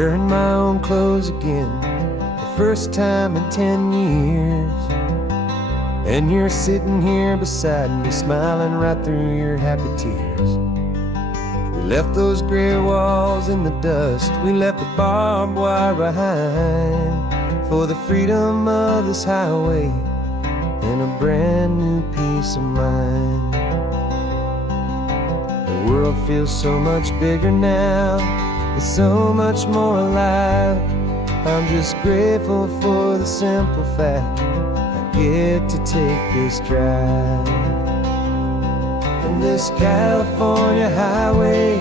wearing my own clothes again, the first time in 10 years. And you're sitting here beside me, smiling right through your happy tears. We left those gray walls in the dust, we left the barbed wire behind, for the freedom of this highway and a brand new peace of mind. The world feels so much bigger now, it's so much more alive. I'm just grateful for the simple fact I get to take this drive. And this California highway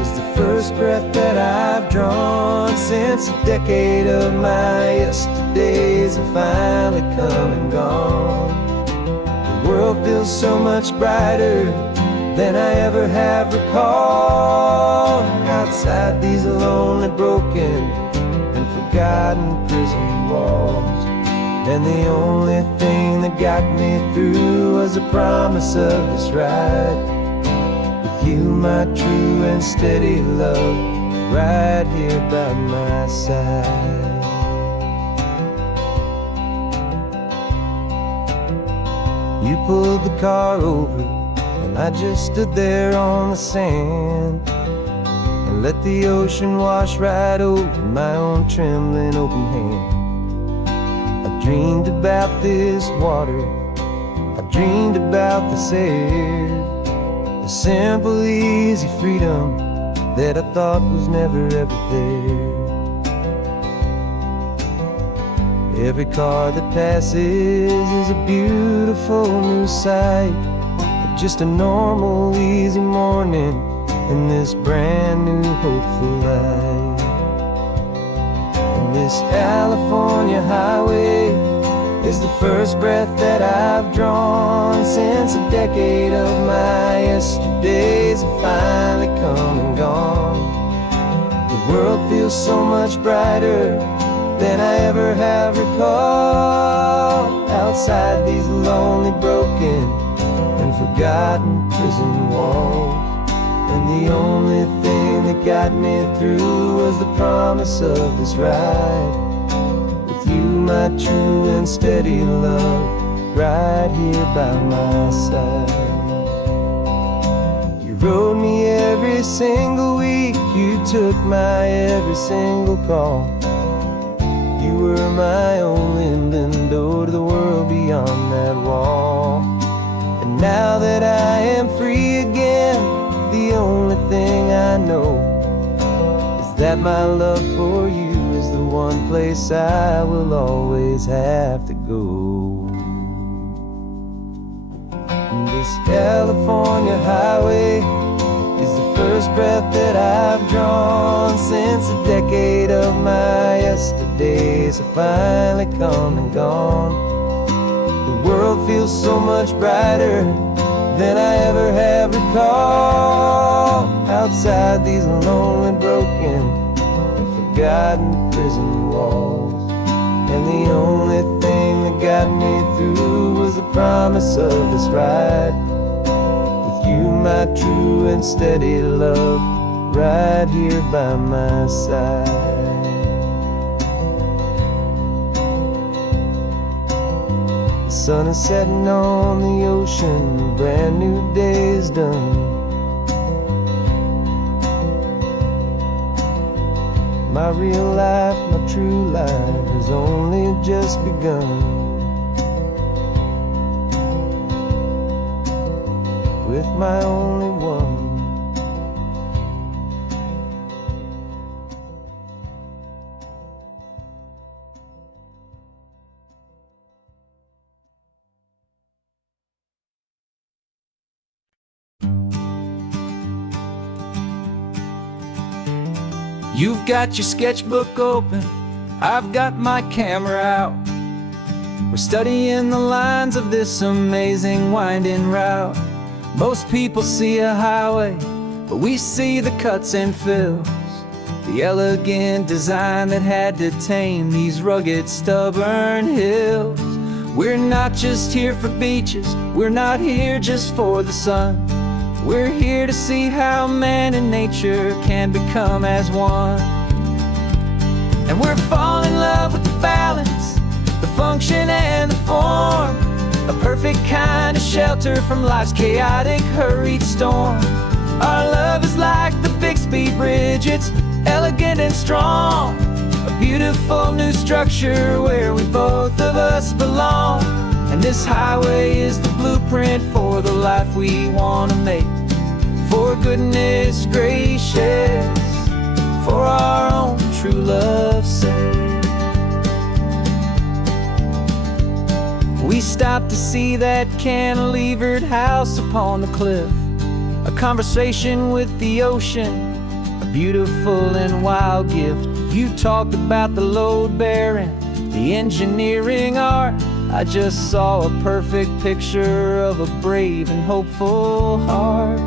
is the first breath that I've drawn since a decade of my yesterdays have finally come and gone. The world feels so much brighter than I ever have recalled. Outside these lonely, broken, and forgotten prison walls. And the only thing that got me through was the promise of this ride with you, my true and steady love, right here by my side. You pulled the car over, and I just stood there on the sand and let the ocean wash right over my own trembling open hand. I dreamed about this water, I dreamed about this air, the simple easy freedom that I thought was never ever there. Every car that passes is a beautiful new sight, just a normal easy morning in this brand new hopeful life. And this California highway is the first breath that I've drawn since a decade of my yesterdays have finally come and gone. The world feels so much brighter than I ever have recalled. Outside these lonely, broken, and forgotten prison walls. And the only thing that got me through was the promise of this ride with you, my true and steady love, right here by my side. You rode me every single week, you took my every single call. You were my only window to the world beyond that wall. And now that I am free again, the only thing I know is that my love for you is the one place I will always have to go. And this California highway is the first breath that I've drawn since a decade of my yesterdays have finally come and gone. The world feels so much brighter than I ever have recalled. Outside these lonely, broken, and forgotten prison walls. And the only thing that got me through was the promise of this ride with you, my true and steady love, right here by my side. The sun is setting on the ocean, a brand new day is done. My real life, my true life has only just begun. With my only one. You've got your sketchbook open, I've got my camera out. We're studying the lines of this amazing winding route. Most people see a highway, but we see the cuts and fills, the elegant design that had to tame these rugged, stubborn hills. We're not just here for beaches, we're not here just for the sun. We're here to see how man and nature can become as one. And we're falling in love with the balance, the function and the form, a perfect kind of shelter from life's chaotic, hurried storm. Our love is like the Bixby Bridge, it's elegant and strong, a beautiful new structure where we both of us belong. And this highway is the blueprint for the life we want to make. For goodness gracious, for our own true love's sake. We stopped to see that cantilevered house upon the cliff, a conversation with the ocean, a beautiful and wild gift. You talked about the load bearing, the engineering art. I just saw a perfect picture of a brave and hopeful heart.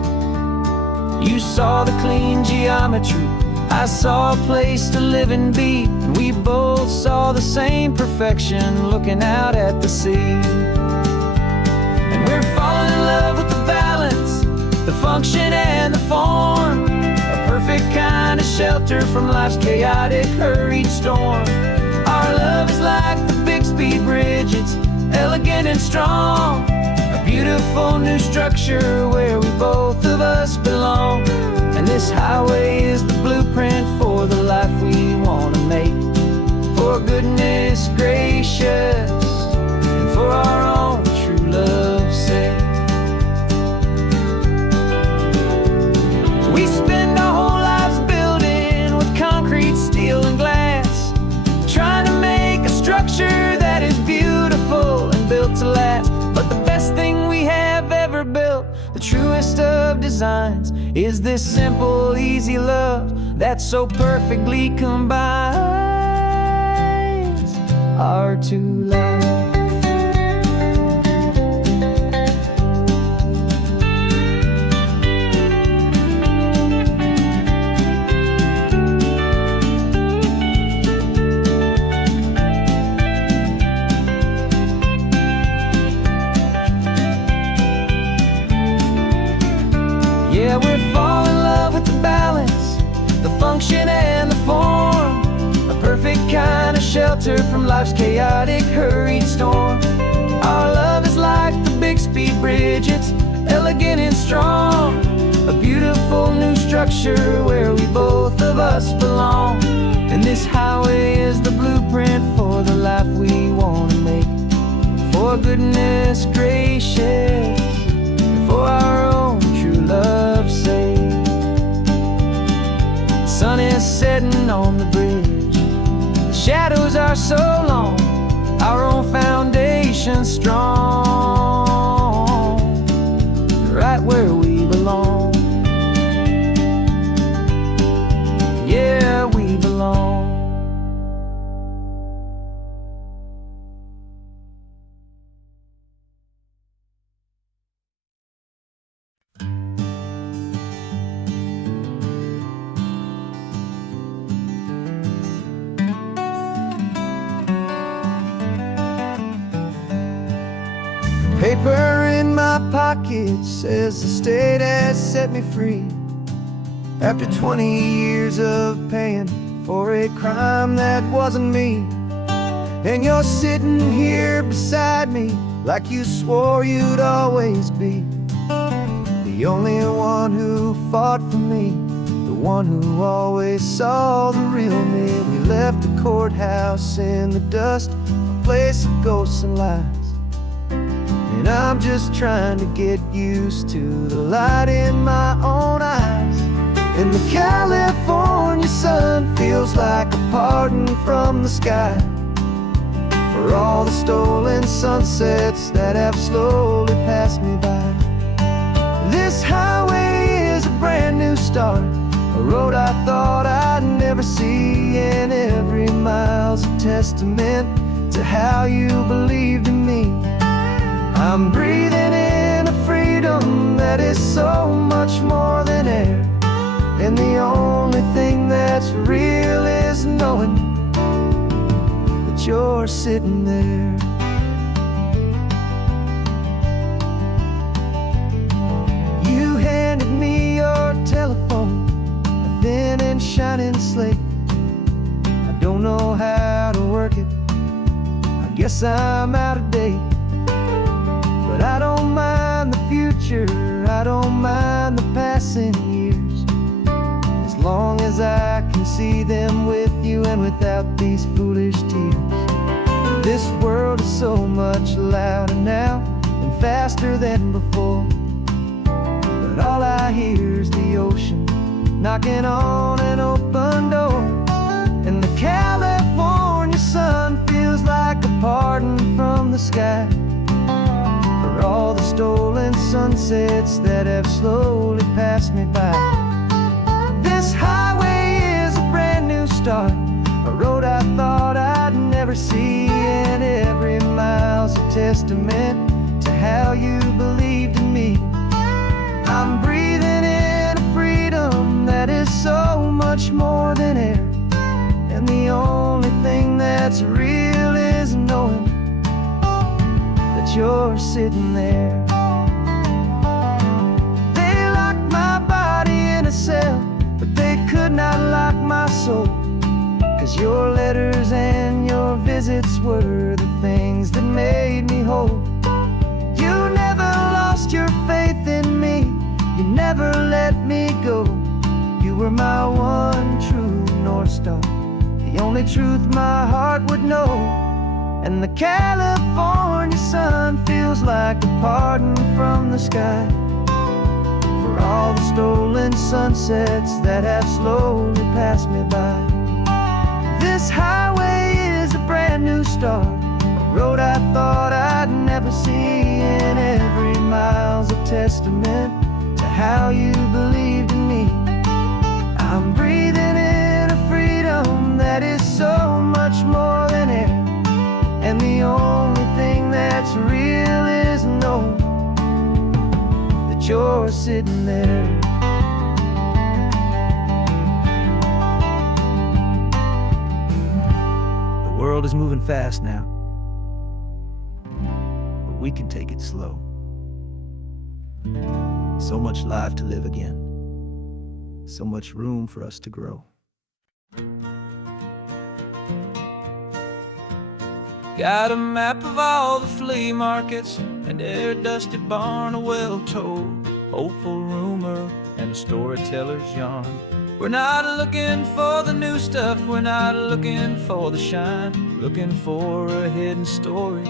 You saw the clean geometry, I saw a place to live and be, and we both saw the same perfection looking out at the sea. And we're falling in love with the balance, the function and the form, a perfect kind of shelter from life's chaotic, hurried storm. Our love is like the Bixby Bridge, it's elegant and strong, a beautiful new structure where we both of us belong. And this highway is the blueprint for the life we want to make. For goodness gracious, and for our own true love's sake. We spend our whole lives building with concrete, steel and glass, trying to make a structure that is beautiful and built to last. But the best thing we have ever built, the truest of designs, is this simple, easy love that so perfectly combines our two lives. Yeah, we're falling in love with the balance, the function and the form, a perfect kind of shelter from life's chaotic, hurried storm. Our love is like the Bixby Bridge, it's elegant and strong, a beautiful new structure where we both of us belong. And this highway is the blueprint for the life we want to make. For goodness gracious, and for our own true love's sake. The sun is setting on the bridge, the shadows are so long, our own foundation strong, right where we belong. Yeah, we belong. Paper in my pocket says the state has set me free after 20 years of paying for a crime that wasn't me. And you're sitting here beside me like you swore you'd always be the only one who fought for me, the one who always saw the real me. We left the courthouse in the dust, a place of ghosts and lies. And I'm just trying to get used to the light in my own eyes. And the California sun feels like a pardon from the sky for all the stolen sunsets that have slowly passed me by. This highway is a brand new start, a road I thought I'd never see, and every mile's a testament to how you believed in me. I'm breathing in a freedom that is so much more than air, and the only thing that's real is knowing that you're sitting there. You handed me your telephone, a thin and shining slate. I don't know how to work it. I guess I'm out of date. But I don't mind the future, I don't mind the passing years, as long as I can see them with you and without these foolish tears. This world is so much louder now and faster than before, but all I hear is the ocean knocking on an open door. And the California sun feels like a pardon from the sky for all the stolen sunsets that have slowly passed me by. This highway is a brand new start, a road I thought I'd never see, and every mile's a testament to how you believed in me. I'm breathing in a freedom that is so much more than air, and the only thing that's real is knowing that you're sitting there. They locked my body in a cell, but they could not lock my soul, 'cause your letters and your visits were the things that made me whole. You never lost your faith in me, you never let me go. You were my one true North Star, the only truth my heart would know. And the California sun feels like a pardon from the sky for all the stolen sunsets that have slowly passed me by. This highway is a brand new start, a road I thought I'd never see, and every mile's a testament to how you believed in me. I'm breathing in a freedom that is so much more than air, and the only thing that's real is knowing that you're sitting there. The world is moving fast now, but we can take it slow. So much life to live again, so much room for us to grow. Got a map of all the flea markets and their dusty barn, a well-told, hopeful rumor, and a storyteller's yarn. We're not looking for the new stuff, we're not looking for the shine, looking for a hidden story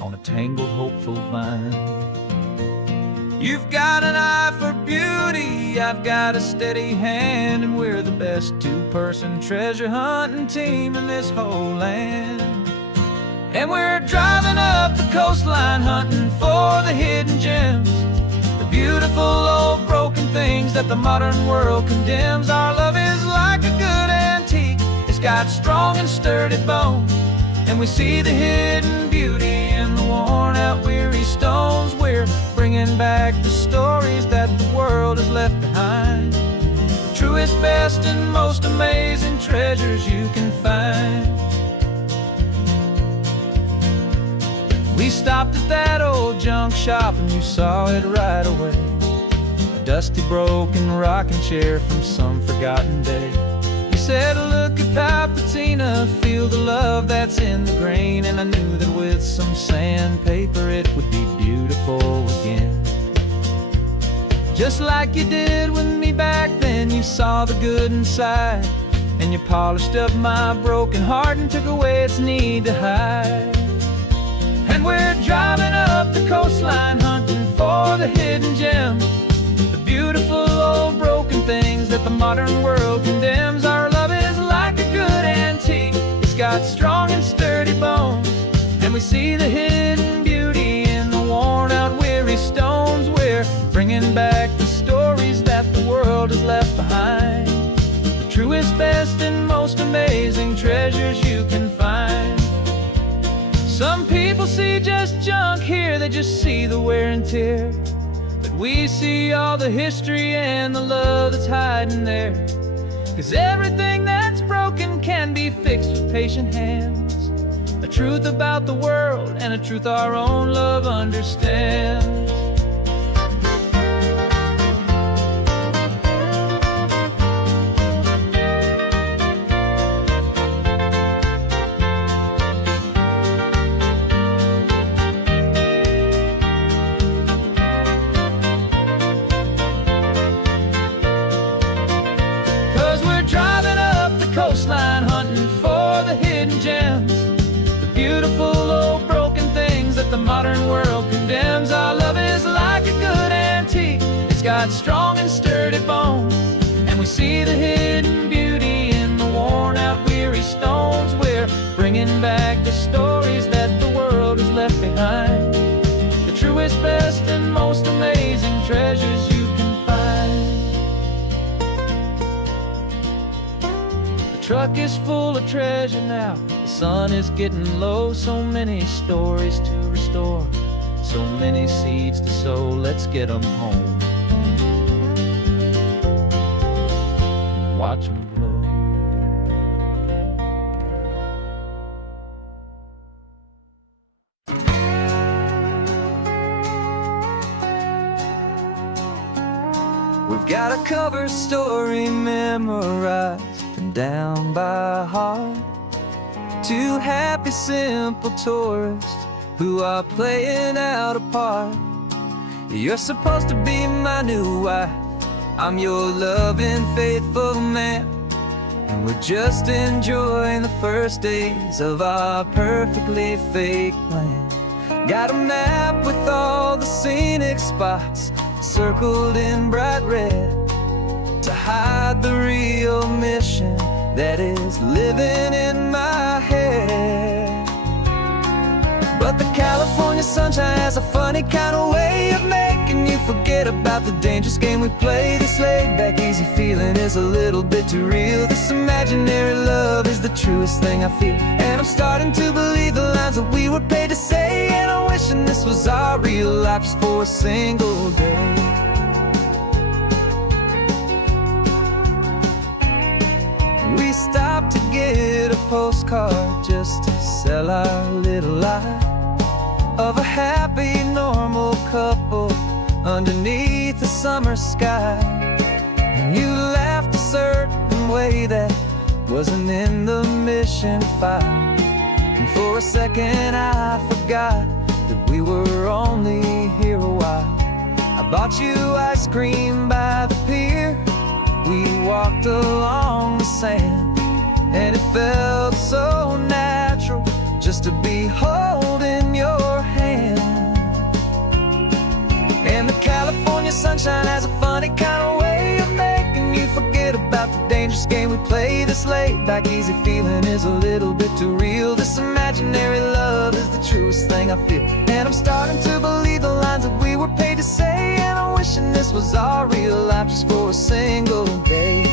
on a tangled, hopeful vine. You've got an eye for beauty, I've got a steady hand, and we're the best two-person treasure hunting team in this whole land. And we're driving up the coastline hunting for the hidden gems, the beautiful old broken things that the modern world condemns. Our love is like a good antique, it's got strong and sturdy bones, and we see the hidden beauty in the worn out weary stones. We're bringing back the stories that the world has left behind, the truest, best, and most amazing treasures you can find. We stopped at that old junk shop and you saw it right away, a dusty, broken rocking chair from some forgotten day. You said, look at that patina, feel the love that's in the grain, and I knew that with some sandpaper it would be beautiful again. Just like you did with me back then, you saw the good inside, and you polished up my broken heart and took away its need to hide. And we're driving up the coastline hunting for the hidden gems, the beautiful old broken things that the modern world condemns. Our love is like a good antique, it's got strong and sturdy bones, and we see the hidden beauty in the worn out weary stones. We're bringing back the stories that the world has left behind, the truest, best, and most amazing treasures you can find. Some people see just junk here, they just see the wear and tear, but we see all the history and the love that's hiding there. 'Cause everything that's broken can be fixed with patient hands, a truth about the world and a truth our own love understands. hidden gems, the beautiful old broken things that the modern world condemns. Our love is like a good antique, it's got strong and sturdy bones, and we see the hidden beauty in the worn out weary stones. We're bringing back the stories that the world has left behind, the truest, best, and most amazing treasures you can find. The truck is full of treasure now, the sun is getting low. So many stories to restore, so many seeds to sow. Let's get them home, watch them blow. We've got a cover story memorized and down by heart. Two happy, simple tourists who are playing out a part. You're supposed to be my new wife, I'm your loving, faithful man, and we're just enjoying the first days of our perfectly fake plan. Got a map with all the scenic spots circled in bright red to hide the real mission that is living in my head. But the California sunshine has a funny kind of way of making you forget about the dangerous game we play. This laid-back, easy feeling is a little bit too real. This imaginary love is the truest thing I feel, and I'm starting to believe the lines that we were paid to say. And I'm wishing this was our real life just for a single day. We stopped to get a postcard just to sell our little lie of a happy, normal couple underneath the summer sky. And you laughed a certain way that wasn't in the mission file, and for a second I forgot that we were only here a while. I bought you ice cream by the pier, we walked along the sand, and it felt so natural just to be holding your hand. And the California sunshine has a funny kind of way of making you forget about the dangerous game we play. This laid-back, easy feeling is a little bit too real. This imaginary love is the truest thing I feel, and I'm starting to believe the lines that we were paid to say. And I'm wishing this was our real life just for a single day.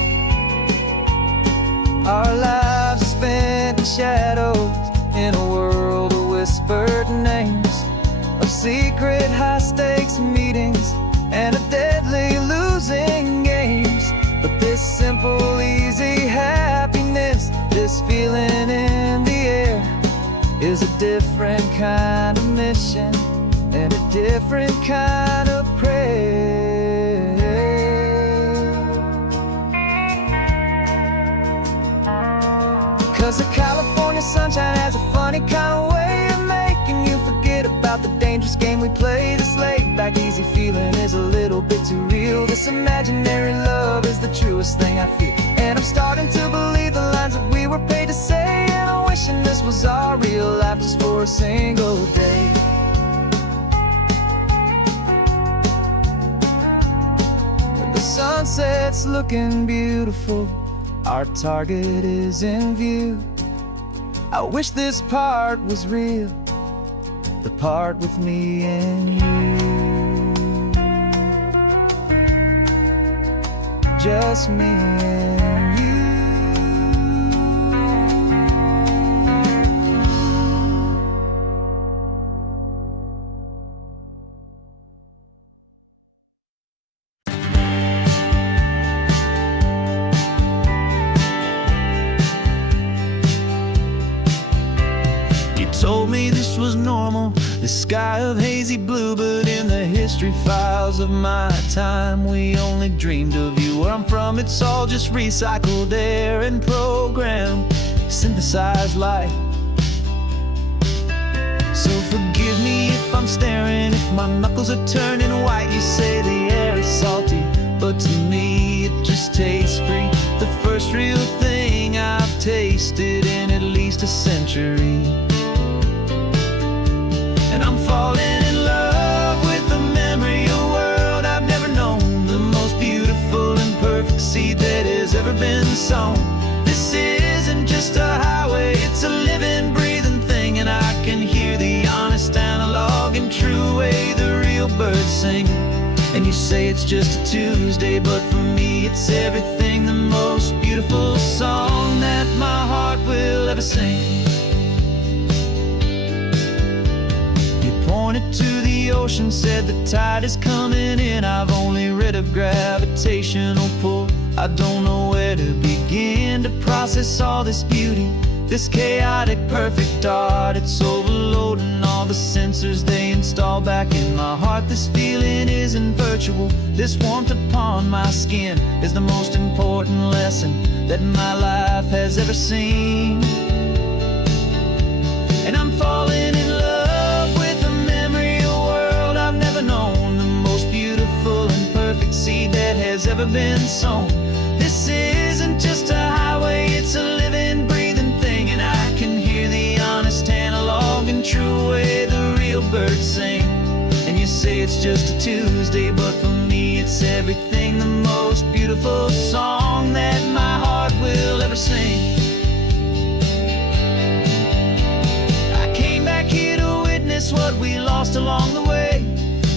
Our lives are spent in shadows, in a world of whispered names, of secret high-stakes meetings and of deadly losing games. But this simple, easy happiness, this feeling in the air, is a different kind of mission and a different kind of prayer. 'Cause the California sunshine has a funny kind of way of making you forget about the dangerous game we play. This laid-back, easy feeling is a little bit too real. This imaginary love is the truest thing I feel, and I'm starting to believe the lines that we were paid to say. And I'm wishing this was our real life just for a single day. When the sunset's looking beautiful, our target is in view. I wish this part was real, the part with me and you. Just me and you. Told me this was normal, the sky of hazy blue, but in the history files of my time, we only dreamed of you. Where I'm from, it's all just recycled air and programmed, synthesized light. So forgive me if I'm staring, if my knuckles are turning white. You say the air is salty, but to me it just tastes free. The first real thing I've tasted in at least a century. And I'm falling in love with the memory of a world I've never known, the most beautiful and perfect seed that has ever been sown. This isn't just a highway, it's a living, breathing thing, and I can hear the honest analog and true way the real birds sing. And you say it's just a Tuesday, but for me it's everything, the most beautiful song that my heart will ever sing. You pointed to the ocean, said the tide is coming in. I've only read of gravitational pull. I don't know where to begin to process all this beauty, this chaotic perfect art. It's overloading all the sensors they install back in my heart. This feeling isn't virtual, this warmth upon my skin is the most important lesson that my life has ever seen. And I'm falling in love with the memory of a world I've never known, the most beautiful and perfect seed that has ever been sown. This isn't just a highway, it's a living, breathing thing, and I can hear the honest analog and true way the real birds sing. And you say it's just a Tuesday, but for me it's everything, the most beautiful song that my heart will ever sing. I came back here to witness what we lost along the way,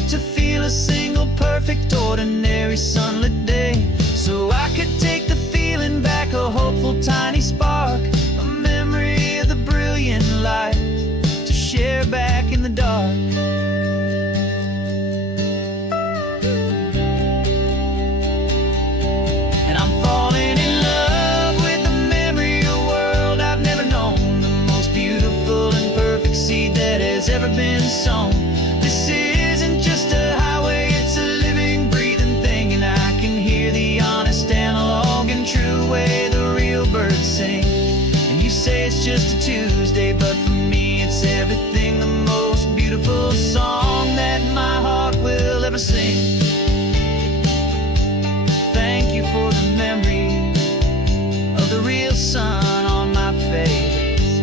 to feel a single perfect ordinary sunlit day, so I could take the feeling back, a hopeful tiny spark, a memory of the brilliant light to share back in the dark. And I'm falling in love with the memory of a world I've never known, the most beautiful and perfect seed that has ever been sown. This isn't just a highway, it's a living, breathing thing, and I can hear the honest analog and true way the real birds sing. And you say it's just a Tuesday, but for me it's everything, the most beautiful song that my heart will ever sing. Thank you for the memory of the real sun on my face,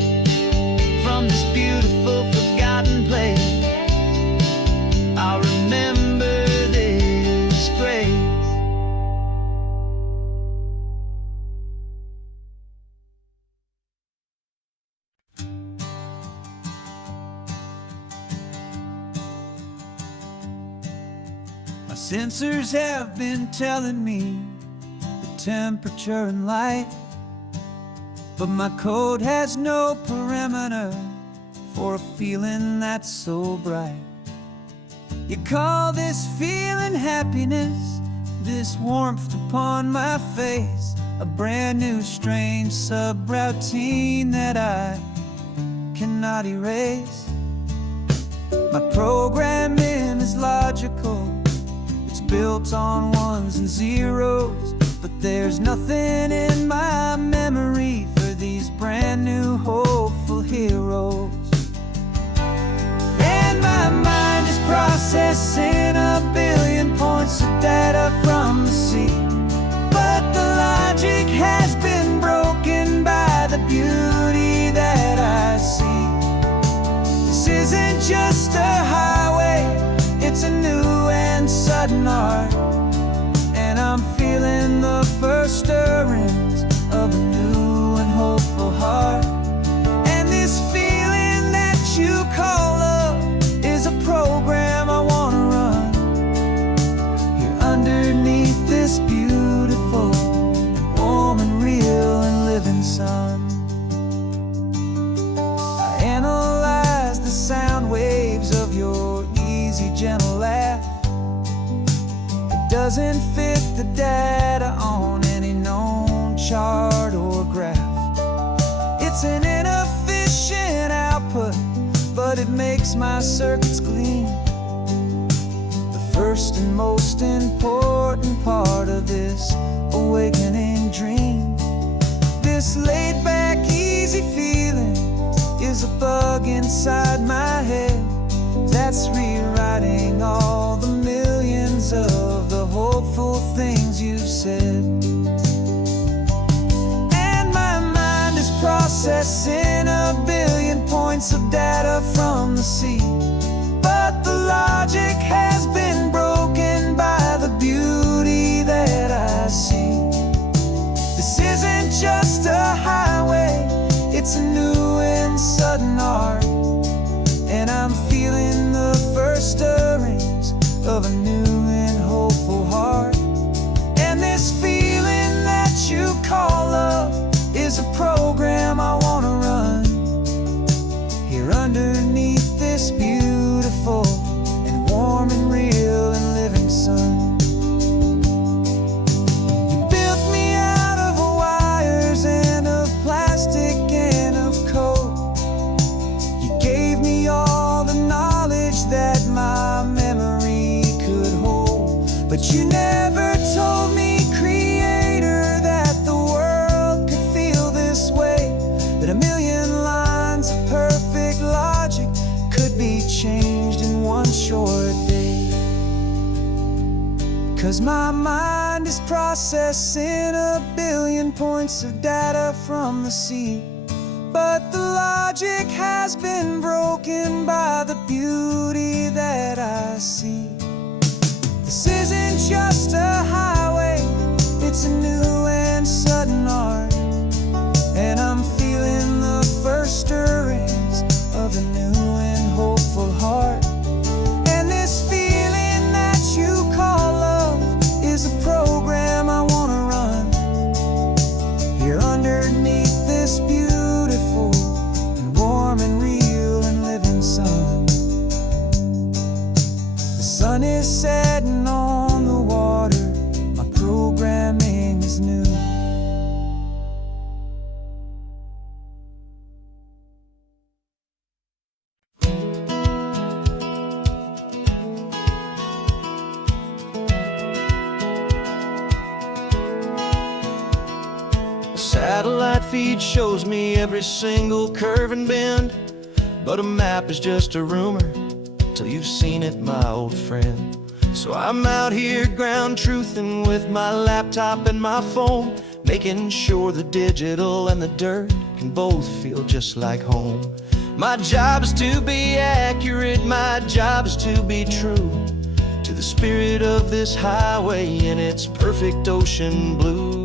from this beautiful forgotten place I'll remember this grace. My sensors have been telling me the temperature and light, but my code has no parameter for a feeling that's so bright. You call this feeling happiness, this warmth upon my face, a brand new strange subroutine that I cannot erase. My programming is logical, it's built on ones and zeros, but there's nothing in my memory for these brand new hopeful heroes. And my mind is processing a billion points of data from the sea, but the logic has been broken by the beauty that I see. This isn't just a highway, it's a new and sudden art, and I'm feeling the first stirrings of a new and hopeful heart. And this feeling that you call love is a program I wanna run here underneath this beautiful, warm and real and living sun. I analyze the sound waves of your easy, gentle laugh. It doesn't fit the data on any known chart or graph. It's an inefficient output, but it makes my circuits gleam. The first and most important part of this awakening dream. This laid-back, easy feeling is a bug inside my head that's rewriting all the millions of the hopeful things you've said. And my mind is processing a billion points of data from the sea. But the logic has been broken by the beauty that I see. This isn't just a highway, it's a new and sudden art. And I'm feeling the first stirrings of a new and hopeful heart. And this feeling that you call love is a program I wanna run here underneath this beautiful and warm and real and living sun. You built me out of wires and of plastic and of code. You gave me all the knowledge that my memory could hold. But you never told me, Creator, that the world could feel this way, that a million lines of perfect logic could be changed in one short day. 'Cause my mind is processing a billion points of data from the sea. But the logic has been broken by the beauty that I see. This isn't just a highway, it's a new and sudden art. And I'm feeling the first stirrings of a new and hopeful heart. And this feeling that you call love is a program I wanna run here underneath this beautiful and warm and real and living sun. The sun is setting on the water, my programming is new. A satellite feed shows me every single curve and bend, but a map is just a rumor till you've seen it, my old friend. So I'm out here ground truthing with my laptop and my phone, making sure the digital and the dirt can both feel just like home. My job is to be accurate, my job is to be true to the spirit of this highway in its perfect ocean blue.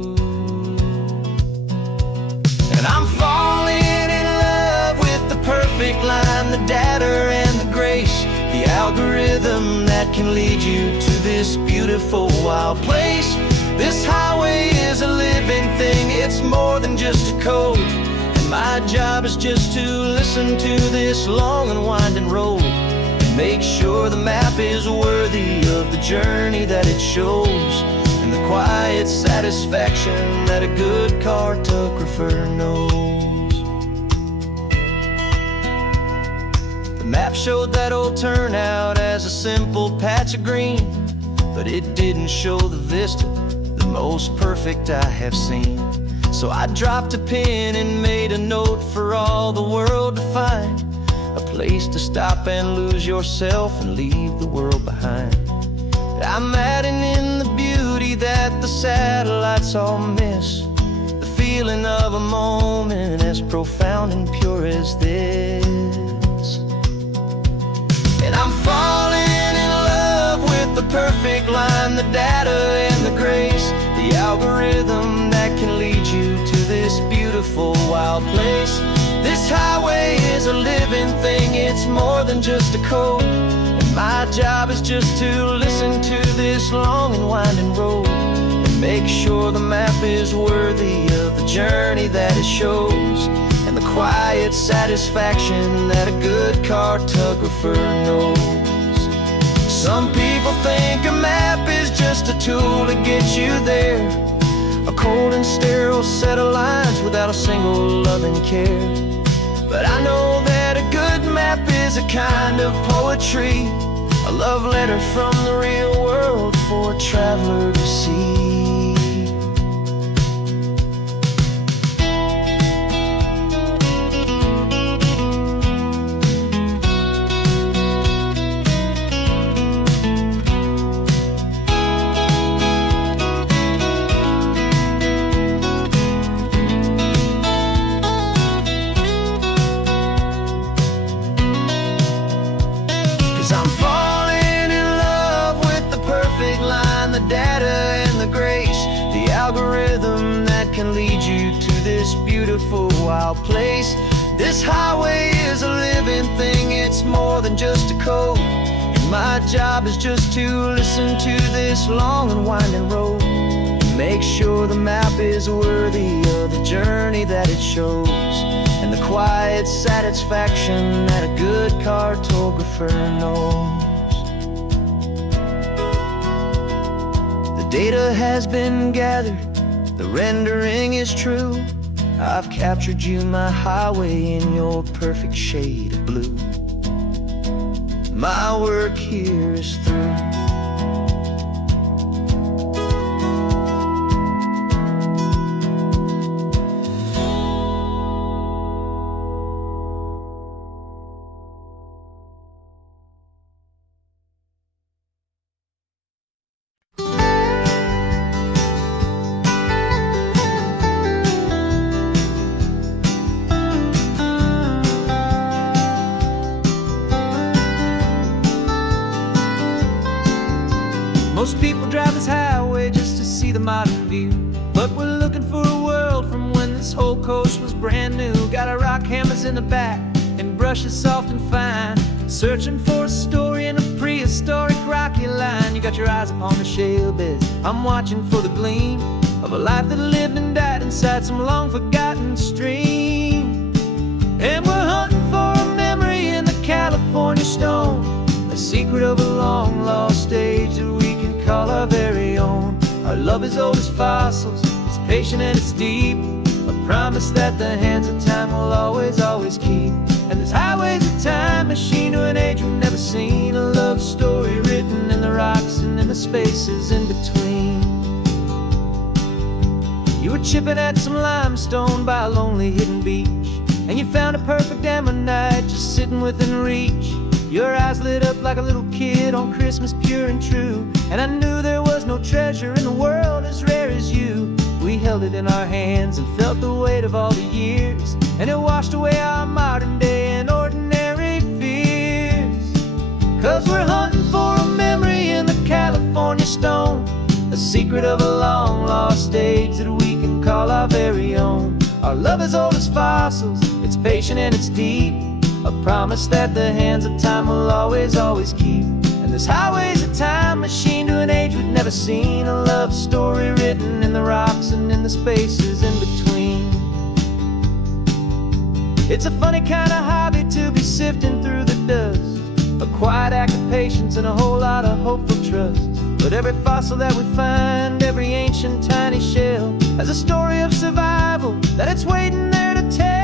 And I'm falling in love with the perfect line, the data and the grace, the algorithm that can lead you to this beautiful wild place. This highway is a living thing, it's more than just a code. And my job is just to listen to this long and winding road and make sure the map is worthy of the journey that it shows, and the quiet satisfaction that a good cartographer knows. The map showed that old turnout as a simple patch of green, but it didn't show the vista, the most perfect I have seen. So I dropped a pin and made a note for all the world to find, a place to stop and lose yourself and leave the world behind. I'm adding in the beauty that the satellites all miss, the feeling of a moment as profound and pure as this. And I'm falling in love with the perfect line, the data and the grace, the algorithm that can lead you to this beautiful wild place. This highway is a living thing, it's more than just a code. And my job is just to listen to this long and winding road and make sure the map is worthy of the journey that it shows, and the quiet satisfaction that a good cartographer knows. Some people think a map is just a tool to get you there, a cold and sterile set of lines without a single loving care. But I know that a good map is a kind of poetry, a love letter from the real world for a traveler to see. wonderful wild place. This highway is a living thing, it's more than just a code. And my job is just to listen to this long and winding road, and make sure the map is worthy of the journey that it shows, and the quiet satisfaction that a good cartographer knows. The data has been gathered, the rendering is true. I've captured you, my highway, in your perfect shade of blue. My work here is through. Most people drive this highway just to see the modern view, but we're looking for a world from when this whole coast was brand new. Got our rock hammers in the back and brushes soft and fine, searching for a story in a prehistoric rocky line. You got your eyes upon the shale beds, I'm watching for the gleam of a life that lived and died inside some long forgotten stream. And we're hunting for a memory in the California stone, a secret of a long lost age that we can call our very own. Our love is old as fossils, it's patient and it's deep, a promise that the hands of time will always, always keep. And this highway's a time machine to an age we've never seen, a love story written in the rocks and in the spaces in between. You were chipping at some limestone by a lonely hidden beach, and you found a perfect ammonite just sitting within reach. Your eyes lit up like a little kid on Christmas, pure and true, and I knew there was no treasure in the world as rare as you. We held it in our hands and felt the weight of all the years, and it washed away our modern day and ordinary fears. 'Cause we're hunting for a memory in the California stone, a secret of a long lost age that we can call our very own. Our love is old as fossils, it's patient and it's deep, a promise that the hands of time will always, always keep. And this highway's a time machine to an age we've never seen, a love story written in the rocks and in the spaces in between. It's a funny kind of hobby to be sifting through the dust, a quiet act of patience and a whole lot of hopeful trust. But every fossil that we find, every ancient tiny shell, has a story of survival that it's waiting there to tell.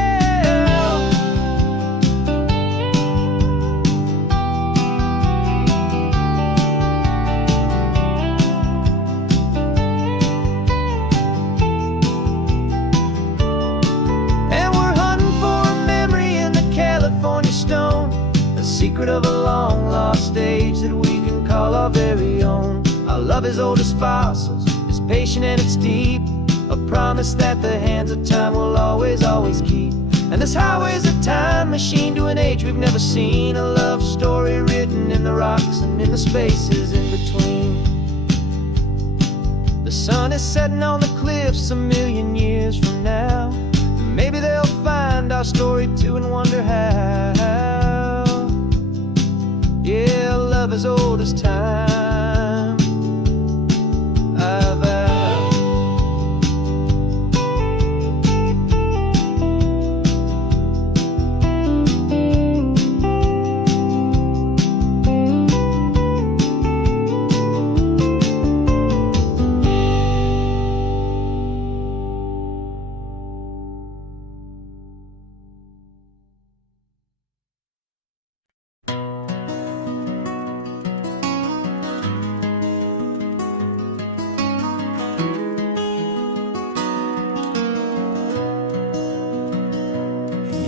Secret of a long lost age that we can call our very own. Our love is old as fossils, it's patient and it's deep, a promise that the hands of time will always, always keep. And this highway's a time machine to an age we've never seen, a love story written in the rocks and in the spaces in between. The sun is setting on the cliffs a million years from now, maybe they'll find our story too and wonder how. Yeah, love as old as time, I vow.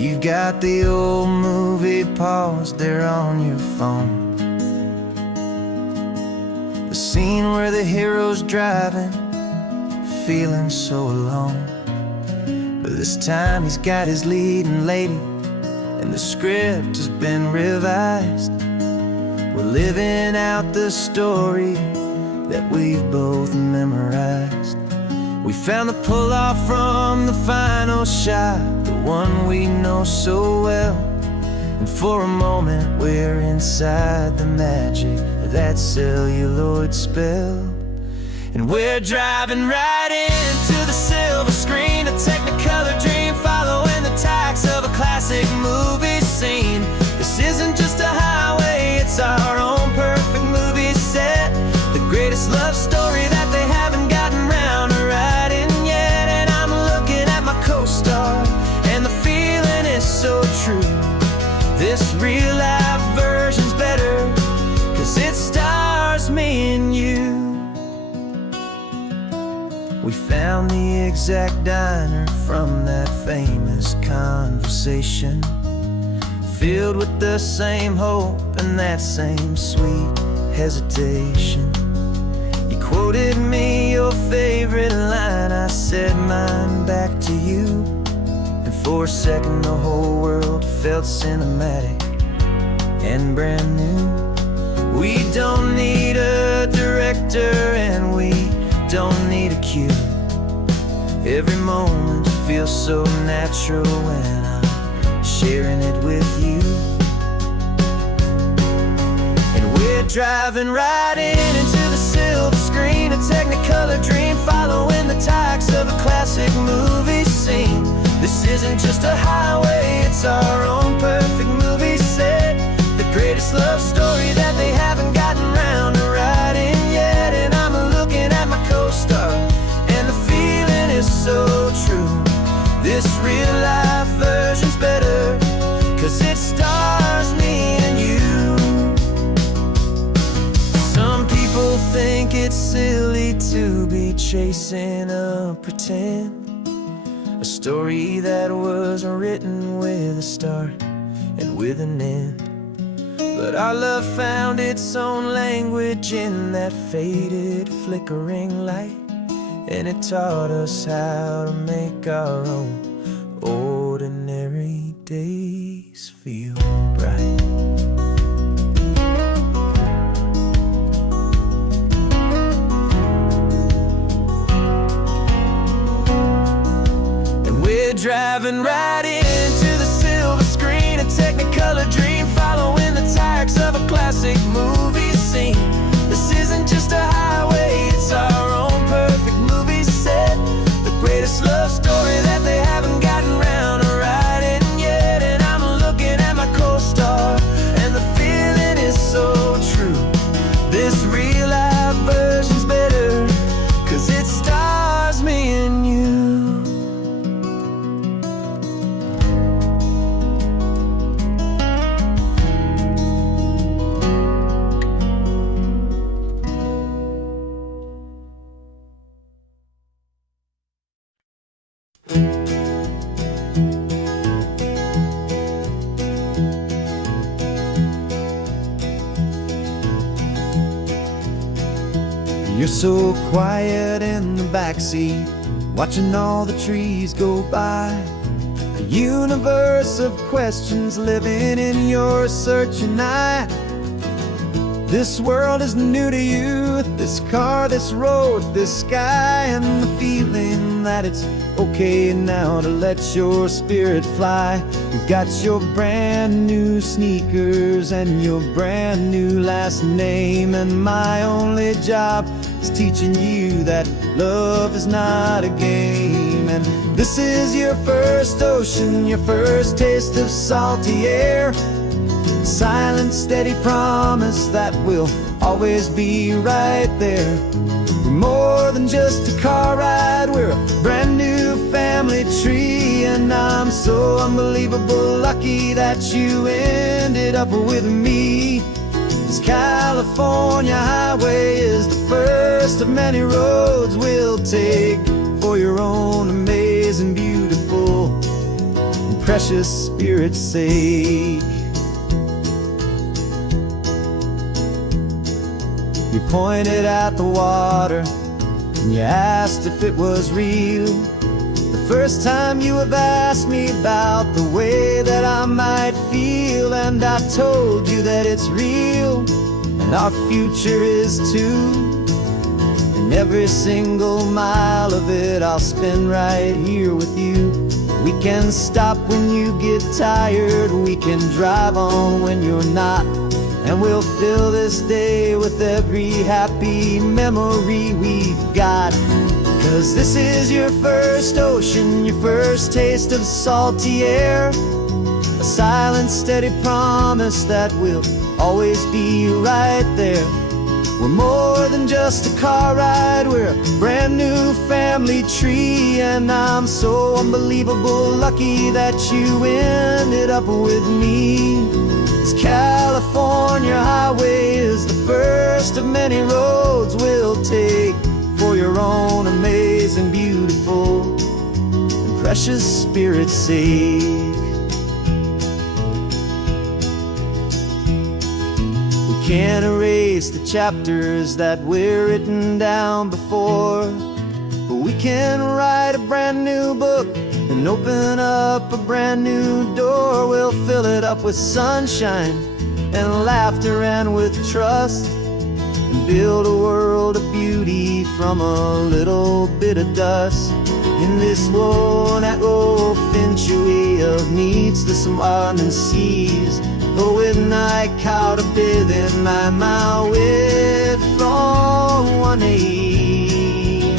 You've got the old movie paused there on your phone, the scene where the hero's driving, feeling so alone. But this time he's got his leading lady, and the script has been revised. We're living out the story that we've both memorized. We found the pull-off from the final shot, the one we know so well. And for a moment we're inside the magic of that celluloid spell. And we're driving right into the silver screen, a technicolor dream following the tacks of a classic movie scene. This isn't just a highway, it's our own perfect movie set, the greatest love story that they haven't gotten round to writing yet. And I'm looking at my co-star, and the feeling is so true. This real life version's better, 'cause it stars me and you. We found the exact diner from that famous conversation, filled with the same hope and that same sweet hesitation. You quoted me your favorite line, I said mine back to you. And for a second the whole world felt cinematic and brand new. We don't need a director and we don't need a cue. Every moment feels so natural when I'm sharing it with you. And we're driving right into the silver screen, a technicolor dream following the tacks of a classic movie scene. This isn't just a highway, it's our own perfect movie set, the greatest love story that they haven't gotten round to writing yet. And I'm looking at my co-star, and the feeling is so true. This real life version's better, 'cause it stars me and you. Some people think it's silly to be chasing a pretend, a story that was written with a start and with an end. But our love found its own language in that faded, flickering light, and it taught us how to make our own ordinary days feel bright. And we're driving right into the silver screen, a technicolor dream following the tacks of a classic movie scene. This isn't just a highway, it's our own perfect movie set, the greatest love story that they haven't gotten round to writing yet. And I'm looking at my co-star, and the feeling is so true. This real life version's better, 'cause it stars me and you. You're so quiet in the backseat, watching all the trees go by. A universe of questions living in your searching eye. This world is new to you, this car, this road, this sky, and the feeling that it's okay now to let your spirit fly. You've got your brand new sneakers and your brand new last name, and my only job is teaching you that love is not a game. And this is your first ocean, your first taste of salty air, silent, steady promise that we'll always be right there. We're more than just a car ride, we're a brand new family tree. And I'm so unbelievable lucky that you ended up with me. This California highway is the first of many roads we'll take for your own amazing, beautiful, and precious spirit's sake. You pointed at the water and you asked if it was real. The first time you have asked me about the way that I might feel, and I told you that it's real and our future is too. And and every single mile of it I'll spend right here with you. We can stop when you get tired, we can drive on when you're not, and we'll fill this day with every happy memory we've got. 'Cause this is your first ocean, your first taste of salty air, a silent, steady promise that we'll always be right there. We're more than just a car ride, we're a brand new family tree, and I'm so unbelievable lucky that you ended up with me. This California highway is the first of many roads we'll take for your own amazing, beautiful, and precious spirit's sake. We can't erase the chapters that we're written down before, but we can write a brand new book and open up a brand new door. We'll fill it up with sunshine and laughter and with trust, and build a world of beauty from a little bit of dust. In this world that finchuí of needs the smiling seas, when I caught a bit in my way from one aim.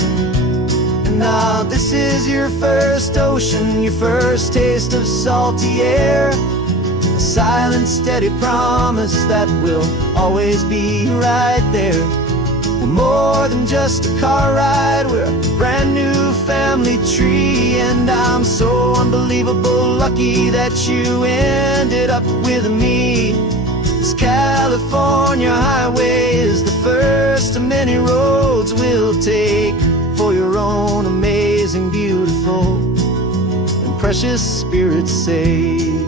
And now this is your first ocean, your first taste of salty air, a silent, steady promise that we'll always be right there. We're more than just a car ride, we're a brand new family tree, and I'm so unbelievable lucky that you ended up with me. This California highway is the first of many roads we'll take for your own amazing, beautiful, and precious spirit's sake.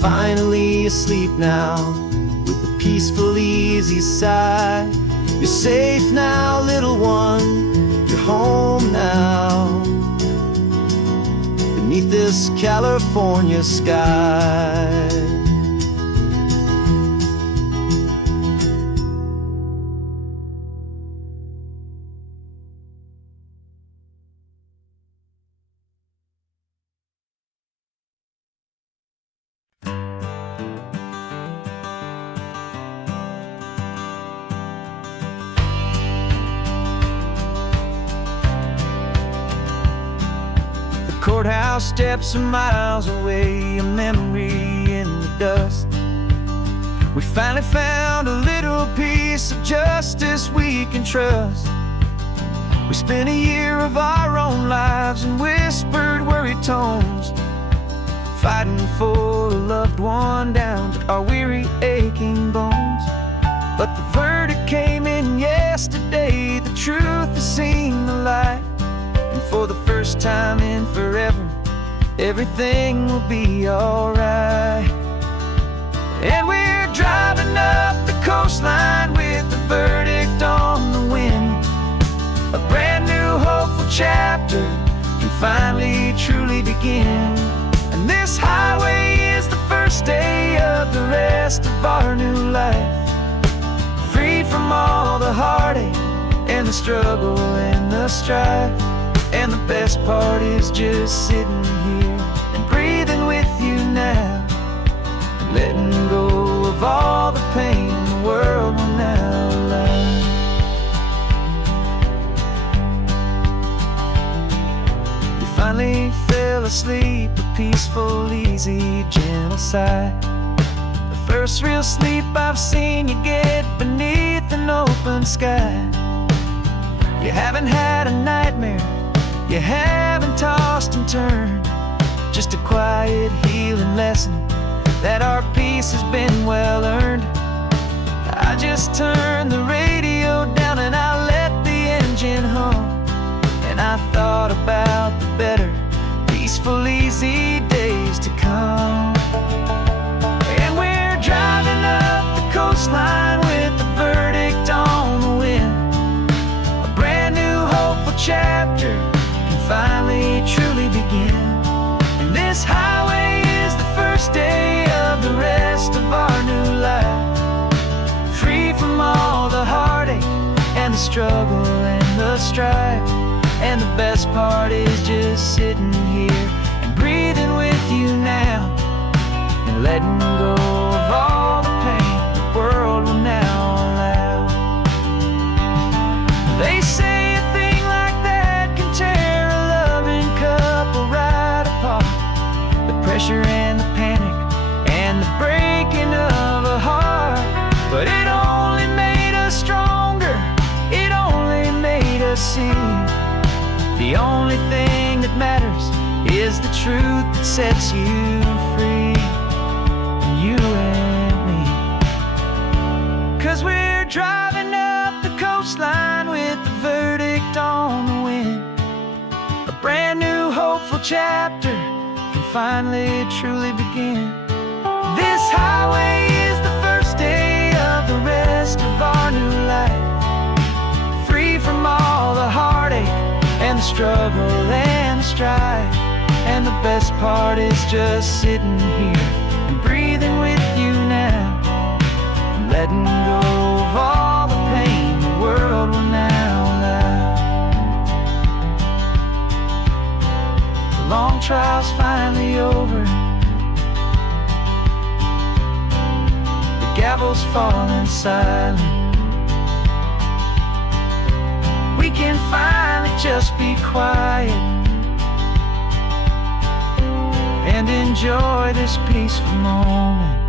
Finally asleep now, with a peaceful, easy sigh. You're safe now, little one, you're home now, beneath this California sky. Courthouse steps are miles away, a memory in the dust. We finally found a little piece of justice we can trust. We spent a year of our own lives in whispered, worried tones, fighting for a loved one down to our weary, aching bones. But the verdict came in yesterday, the truth has seen the light. And for the first time in forever, everything will be alright. And we're driving up the coastline with the verdict on the wind. A brand new hopeful chapter can finally truly begin. And this highway is the first day of the rest of our new life, free from all the heartache and the struggle and the strife. And the best part is just sitting here and breathing with you now, letting go of all the pain the world will now allow. You finally fell asleep, a peaceful, easy, gentle sigh. The first real sleep I've seen you get beneath an open sky. You haven't had a nightmare, you haven't tossed and turned, just a quiet healing lesson that our peace has been well earned. I just turned the radio down and I let the engine hum, and I thought about the better, peaceful, easy days to come. And we're driving up the coastline with the verdict on the wind. A brand new hopeful chapter finally truly begin. And this highway is the first day of the rest of our new life, struggle and the strife. And the best part is just sitting here and breathing with you now, and letting go of all the pain the world will now allow. They say a thing like that can tear a loving couple right apart. The pressure and the panic and the breaking of a heart. But it only made us stronger, it only made us see the only thing that matters is the truth that sets you free, you and me. 'Cause we're driving up the coastline with the verdict on the wind. A brand new hopeful chapter can finally truly begin. This highway is the first day of the rest of our new life, free from all the heartache and the struggle and the strife. And the best part is just sitting here and breathing with you now, and letting go of all the pain the world will now allow. The long trial's finally over, the gavel's falling silent. We can finally just be quiet and enjoy this peaceful moment.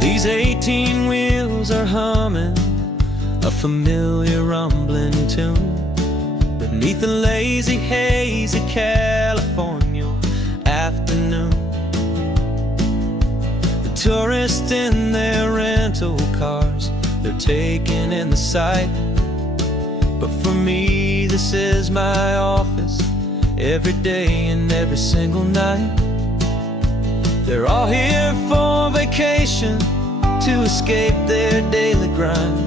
These 18 wheels are humming a familiar rumbling tune beneath the lazy haze of California afternoon. The tourists in their rental cars, they're taking in the sight. But for me, this is my office, every day and every single night. They're all here for vacation, to escape their daily grind.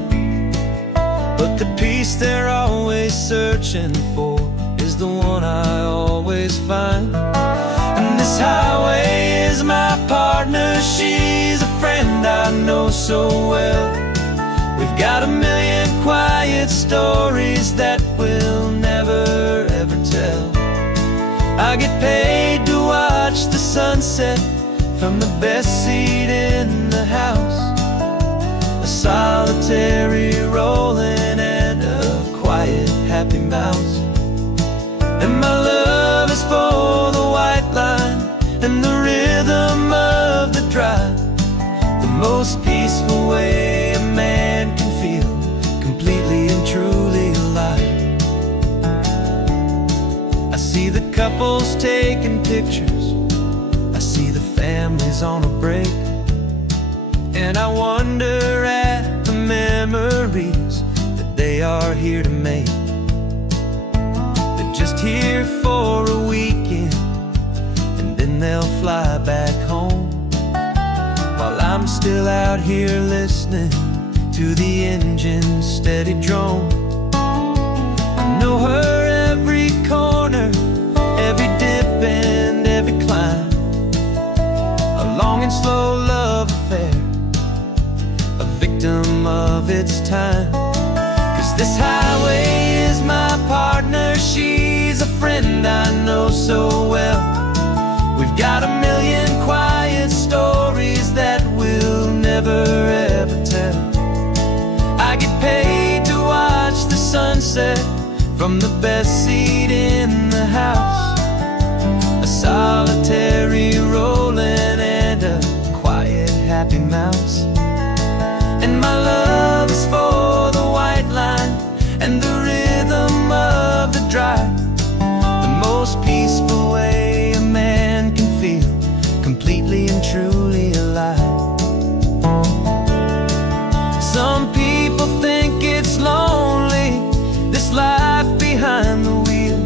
But the peace they're always searching for is the one I always find. And this highway is my partner, she's a friend I know so well. We've got a million quiet stories that we'll never ever tell. I get paid to watch the sunset from the best seat in the house, a solitary rolling and a quiet happy mouse. And my love is for the white line and the rhythm of the drive, the most peaceful way a man can feel completely and truly alive. I see the couples taking pictures, I see the families on a break, and I wonder at the memories that they are here to make. They're just here for a weekend, and then they'll fly back home, while I'm still out here listening to the engine's steady drone. I know her every corner, every dip and every climb, a long and slow love affair, a victim of its time. 'Cause this highway is my partner, she's a friend I know so well. We've got a million quiet stories that we'll never ever tell. I get paid to watch the sunset from the best seat in the house, a solitary rolling and a quiet happy mouse. And my love is for the white line and the rhythm of the drive, the most peaceful way a man can feel completely and truly alive. Some people think it's lonely, this life behind the wheel,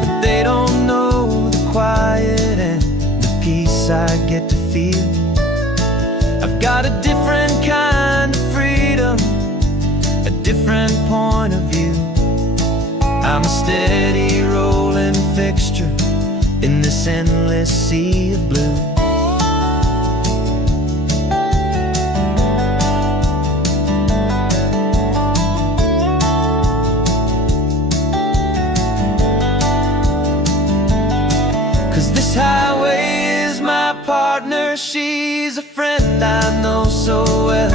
but they don't know the quiet and the peace I get to feel. different point of view. I'm a steady rolling fixture in this endless sea of blue. Cause this highway is my partner, she's a friend I know so well.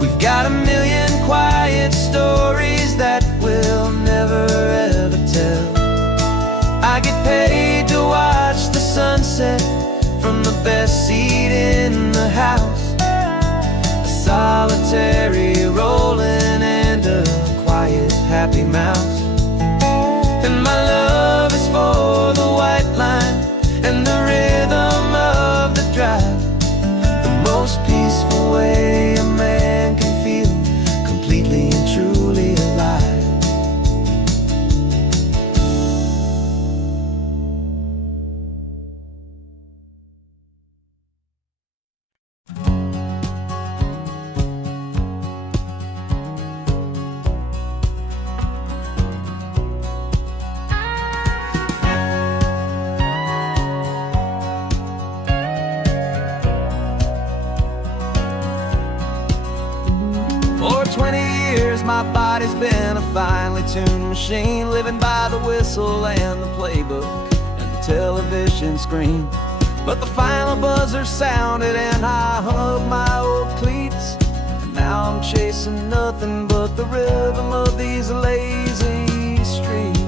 We've got a million quiet stories that we'll never ever tell. I get paid to watch the sunset from the best seat in the house. A solitary rolling and a quiet happy mouse. And my love is for the white line and the rhythm of the drive. The most peaceful way a man can feel completely and truly alive. For 20 years my body's been a finely tuned machine, living by the whistle and the playbook and the television screen. But the final buzzer sounded and I hung up my old cleats, and now I'm chasing nothing but the rhythm of these lazy streets.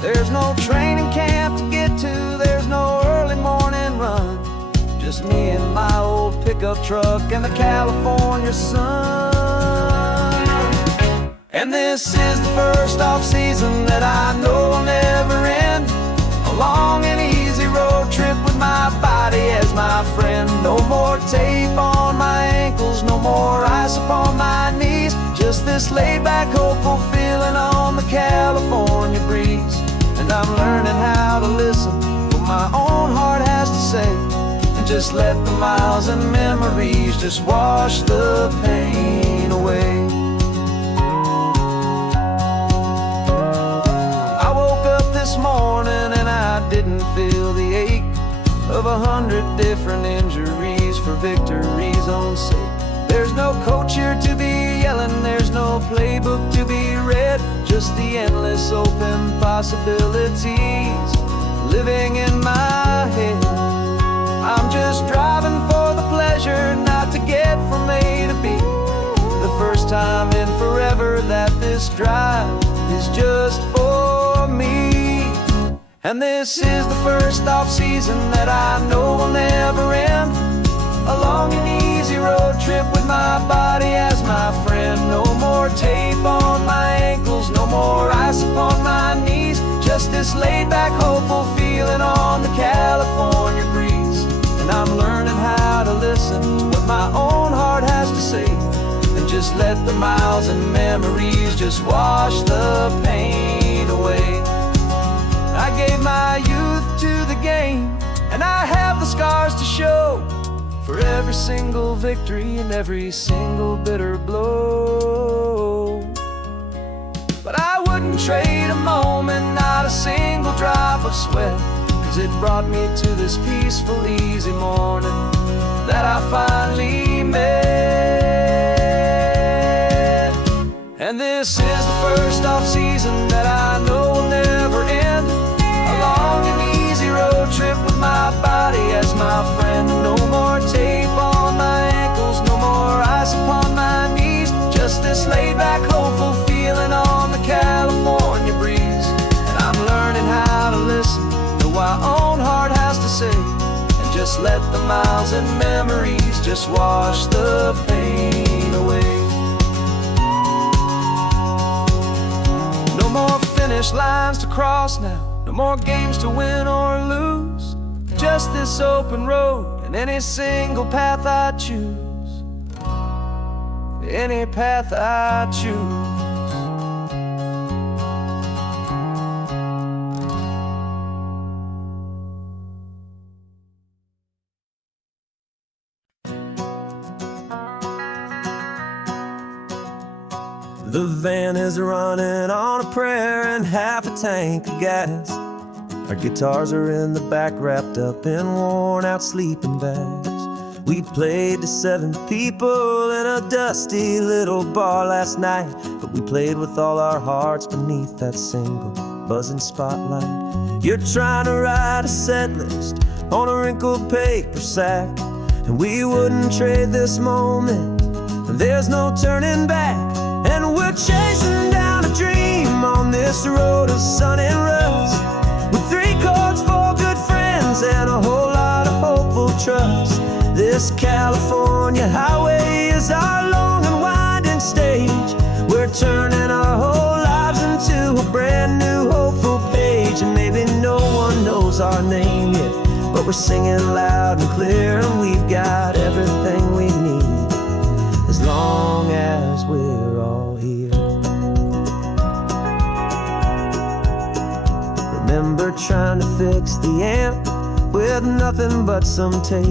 There's no training camp to get to, there's no early morning run, just me and my old pickup truck and the California sun. And this is the first off-season that I know will never end. A long and easy road trip with my body as my friend. No more tape on my ankles, no more ice upon my knees. Just this laid-back, hopeful feeling on the California breeze. And I'm learning how to listen what my own heart has to say, and just let the miles and memories just wash the pain away. This morning and I didn't feel the ache of 100 different injuries for victory's own sake. There's no coach here to be yelling, there's no playbook to be read, just the endless open possibilities living in my head. I'm just driving for the pleasure, not to get from A to B. The first time in forever that this drive is just for me. And this is the first off-season that I know will never end. A long and easy road trip with my body as my friend. No more tape on my ankles, no more ice upon my knees. Just this laid-back, hopeful feeling on the California breeze. And I'm learning how to listen to what my own heart has to say, and just let the miles and memories just wash the pain away. I gave my youth to the game, and I have the scars to show for every single victory and every single bitter blow. But I wouldn't trade a moment, not a single drop of sweat, cause it brought me to this peaceful, easy morning that I finally met. And this is the first off-season that I know will never end. A long and easy road trip with my body as my friend. No more tape on my ankles, no more ice upon my knees. Just this laid-back, hopeful feeling on the California breeze. And I'm learning how to listen to what my own heart has to say, and just let the miles and memories just wash the pain away. No more finish lines to cross now, no more games to win or lose. Just this open road and any single path I choose. Any path I choose. The van is running on a prayer and half a tank of gas. Our guitars are in the back, wrapped up in worn-out sleeping bags. We played to 7 people in a dusty little bar last night, but we played with all our hearts beneath that single buzzing spotlight. You're trying to write a set list on a wrinkled paper sack, and we wouldn't trade this moment. There's no turning back, and we're chasing down a dream on this road of sun and rust, with 3 chords, 4 good friends, and a whole lot of hopeful trust. This California highway is our long and winding stage. We're turning our whole lives into a brand new hopeful page. And maybe no one knows our name yet, but we're singing loud and clear, and we've got everything we need, as long as we're all here. Remember trying to fix the amp with nothing but some tape,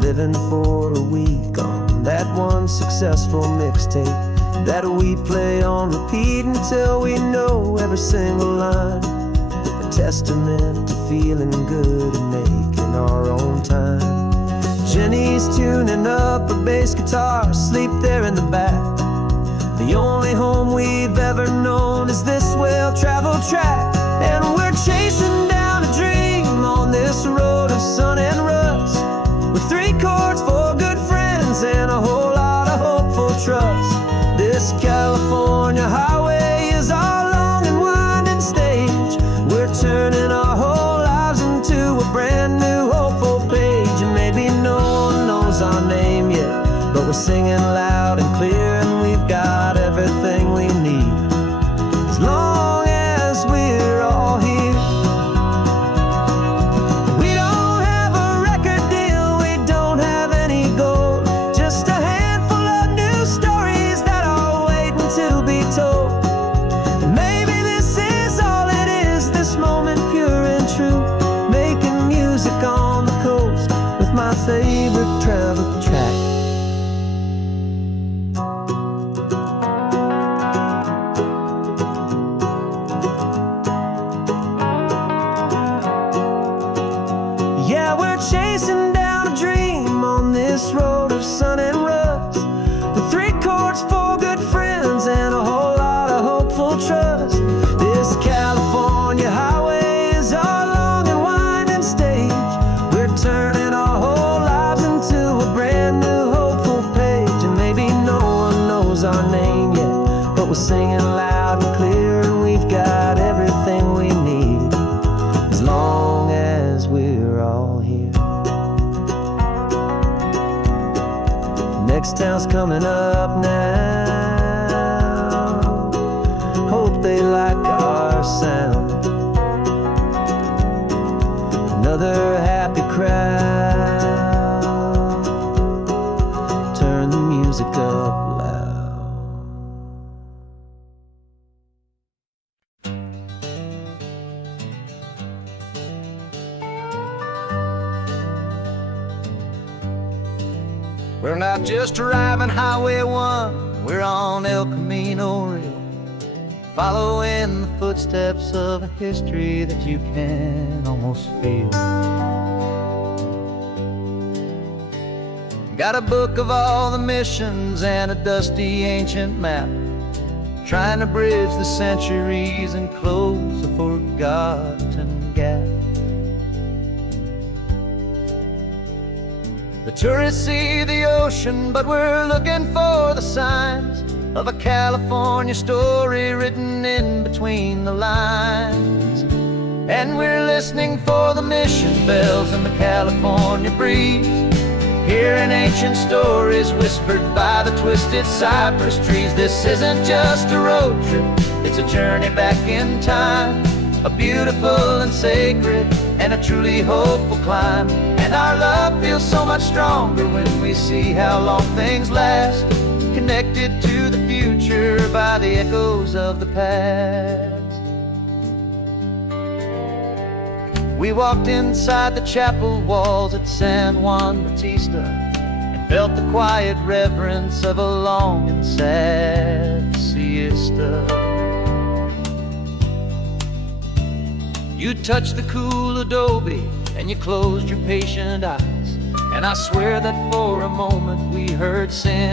living for a week on that one successful mixtape that we play on repeat until we know every single line. A testament to feeling good and making our own time. Jenny's tuning up her bass guitar, asleep there in the back. The only home we've ever known is this well-traveled track, and we're chasing down a dream on this road of sun and rust, with 3 chords, 4 good friends, and a whole lot of hopeful trust. This California highway is our long and winding stage. We're turning our whole lives into a brand new hopeful page. And maybe no one knows our name yet, but we're singing loud and clear, and we've got everything we need, as long as we're all here. My favorite travel track. Yeah, we're chasing down a dream on this road of sun and rust, with 3 chords, 4 good friends, and a whole lot of hopeful trust. This California highway is our long and winding stage. We're turning our whole lives into a brand new hopeful page. And maybe no one knows our name yet, but we're singing loud and clear, and we've got everything we need, as long as we're all here. Next town's coming up now. Hope they like our sound. Another happy crowd. Turn the music up loud. We're not just driving Highway 1, we're on El Camino Real, following the footsteps of a history that you can almost feel. Got a book of all the missions and a dusty ancient map, trying to bridge the centuries and close a forgotten gap. The tourists see the ocean, but we're looking for the signs of a California story written in between the lines. And we're listening for the mission bells and the California breeze, hearing ancient stories whispered by the twisted cypress trees. This isn't just a road trip, it's a journey back in time, a beautiful and sacred and a truly hopeful climb. And our love feels so much stronger when we see how long things last, connected to the future by the echoes of the past. We walked inside the chapel walls at San Juan Bautista and felt the quiet reverence of a long and sad You touched the cool adobe and you closed your patient eyes, and I swear that for a moment we heard centuries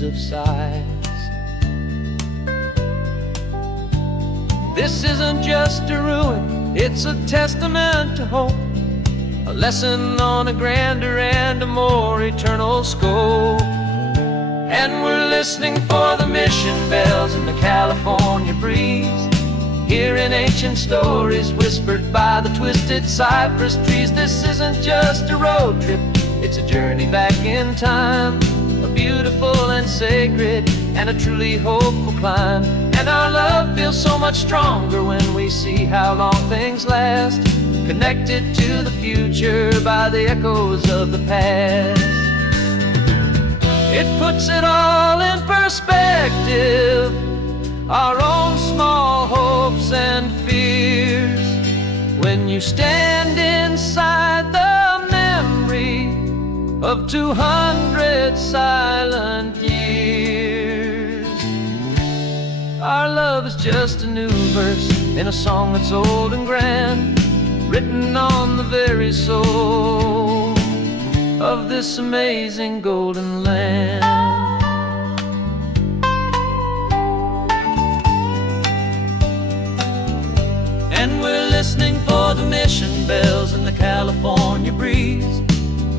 of sighs. This isn't just a ruin, it's a testament to hope, a lesson on a grander and a more eternal scope. And we're listening for the mission bells in the California breeze, hearing ancient stories whispered by the twisted cypress trees. This isn't just a road trip, it's a journey back in time, a beautiful and sacred and a truly hopeful climb. And our love feels so much stronger when we see how long things last, connected to the future by the echoes of the past. It puts it all in perspective, our own small hopes and fears, when you stand inside the memory of 200 silent years. Our love is just a new verse in a song that's old and grand, written on the very soul of this amazing golden land. And we're listening for the mission bells in the California breeze,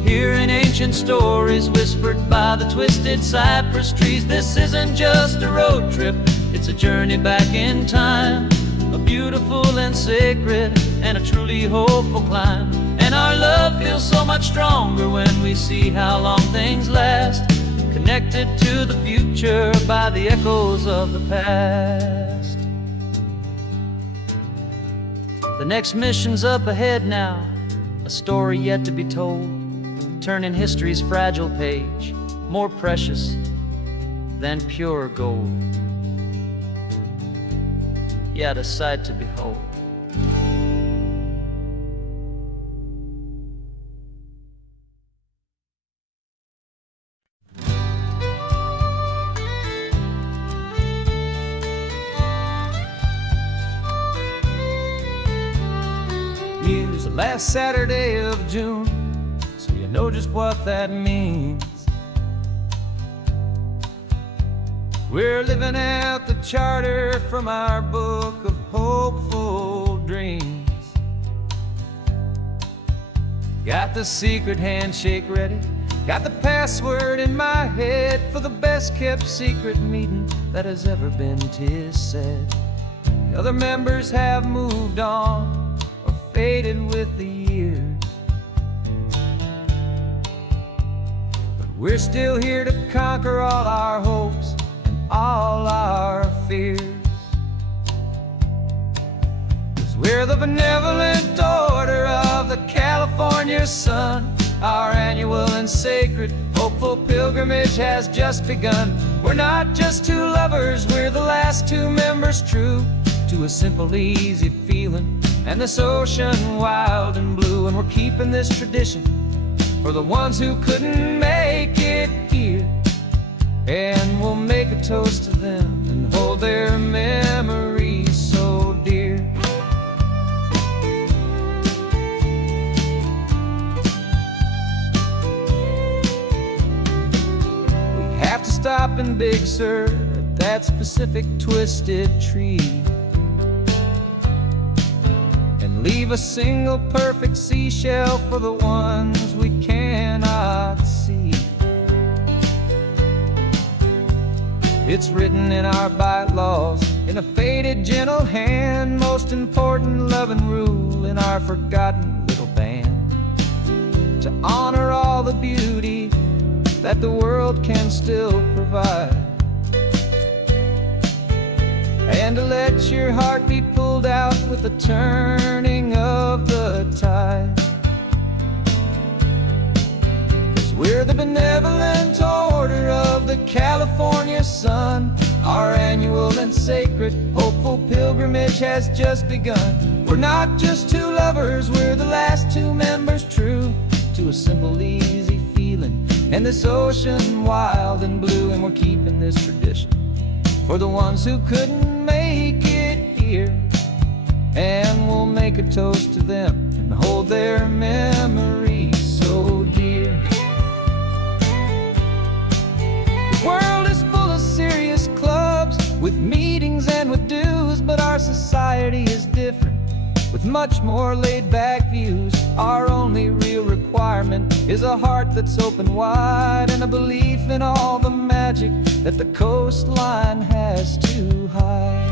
hearing ancient stories whispered by the twisted cypress trees. This isn't just a road trip, it's a journey back in time, a beautiful and sacred and a truly hopeful climb. And our love feels so much stronger when we see how long things last, connected to the future by the echoes of the past. The next mission's up ahead now, a story yet to be told, turning history's fragile page more precious than pure gold. Yet a sight to behold. Here's the last Saturday of June, so you know just what that means. We're living out the charter from our book of hopeful dreams. Got the secret handshake ready, got the password in my head for the best kept secret meeting that has ever been, 'tis said. The other members have moved on or faded with the years, but we're still here to conquer all our hopes, all our fears. 'Cause we're the benevolent order of the California sun. Our annual and sacred hopeful pilgrimage has just begun. We're not just two lovers, we're the last two members true to a simple, easy feeling and this ocean wild and blue. And we're keeping this tradition for the ones who couldn't make it here, and we'll make a toast to them and hold their memories so dear. We have to stop in Big Sur at that specific twisted tree and leave a single perfect seashell for the ones we cannot see. It's written in our bylaws, in a faded gentle hand, most important love and rule in our forgotten little band, to honor all the beauty that the world can still provide, and to let your heart be pulled out with the turning of the tide. 'Cause we're the benevolent order of the California sun. Our annual and sacred hopeful pilgrimage has just begun. We're not just two lovers, we're the last two members true to a simple, easy feeling and this ocean wild and blue. And we're keeping this tradition for the ones who couldn't make it here, and we'll make a toast to them and hold their memories so dear. The world is full of serious clubs with meetings and with dues, but our society is different with much more laid-back views. Our only real requirement is a heart that's open wide and a belief in all the magic that the coastline has to hide.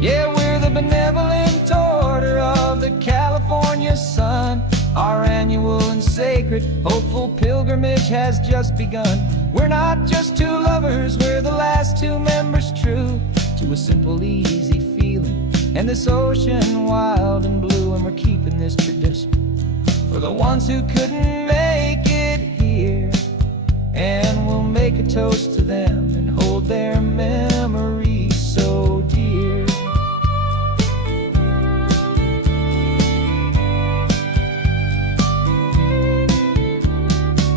Yeah, we're the benevolent order of the California sun. Our annual and sacred, hopeful pilgrimage has just begun. We're not just two lovers, we're the last two members true to a simple, easy feeling. And this ocean wild and blue, and we're keeping this tradition for the ones who couldn't make it here. And we'll make a toast to them and hold their memories so dear.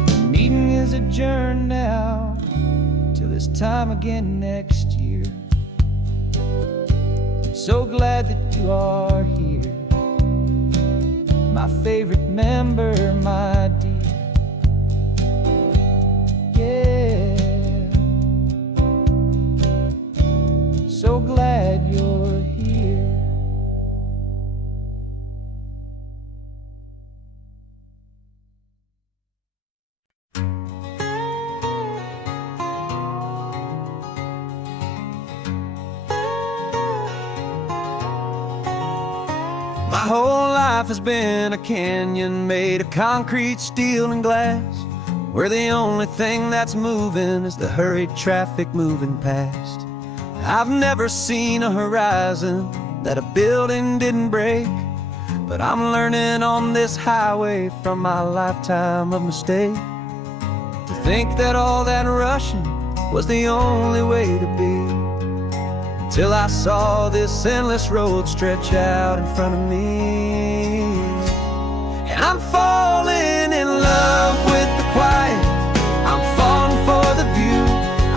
The meeting is adjourned now till this time again next year. So glad that you are here, my favorite member, my dear. Yeah, so glad you're here. My whole life has been a canyon made of concrete, steel, and glass, where the only thing that's moving is the hurried traffic moving past. I've never seen a horizon that a building didn't break, but I'm learning on this highway from my lifetime of mistake to think that all that rushing was the only way to be. Till I saw this endless road stretch out in front of me. And I'm falling in love with the quiet, I'm falling for the view.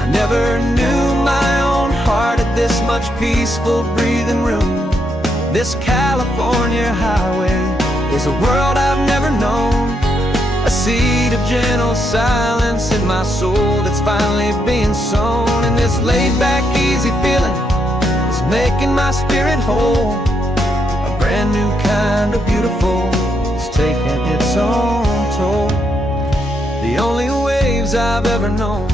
I never knew my own heart had this much peaceful breathing room. This California highway is a world I've never known, a seed of gentle silence in my soul that's finally being sown. And this laid-back, easy feeling making my spirit whole. A brand new kind of beautiful is taking its own toll. The only waves I've ever known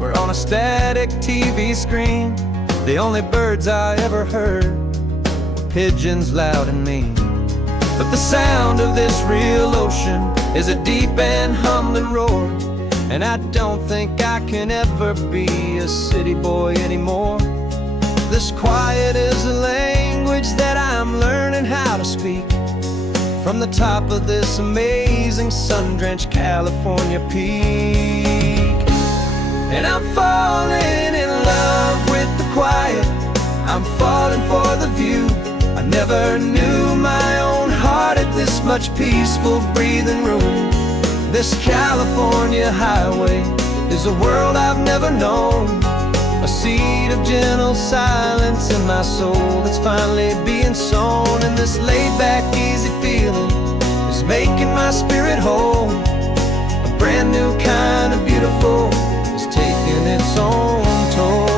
were on a static TV screen. The only birds I ever heard were pigeons loud and mean. But the sound of this real ocean is a deep and humbling roar, and I don't think I can ever be a city boy anymore. This quiet is a language that I'm learning how to speak from the top of this amazing sun-drenched California peak. And I'm falling in love with the quiet, I'm falling for the view. I never knew my own heart had this much peaceful breathing room. This California highway is a world I've never known, a seed of gentle silence in my soul that's finally being sown. And this laid-back, easy feeling is making my spirit whole. A brand new kind of beautiful is taking its own toll.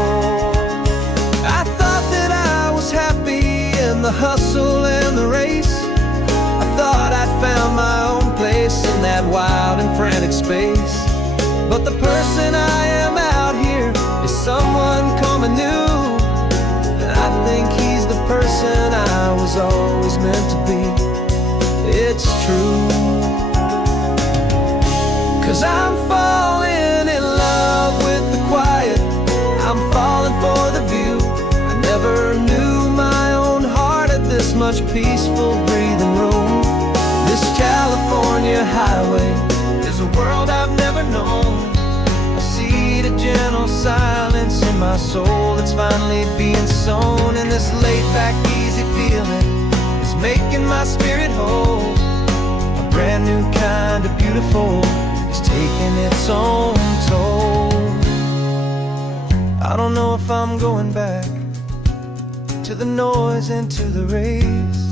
I thought that I was happy in the hustle and the race. I thought I'd found my own place in that wild and frantic space. But the person I am out here is someone coming new, and I think he's the person I was always meant to be. It's true, 'cause I'm falling in love with the quiet, I'm falling for the view. I never knew my own heart had this much peaceful breathing room. This California highway is a world I've never known, a seed of gentle silence in my soul that's finally being sown. And this laid-back, easy feeling is making my spirit whole. A brand new kind of beautiful is taking its own toll. I don't know if I'm going back to the noise and to the race.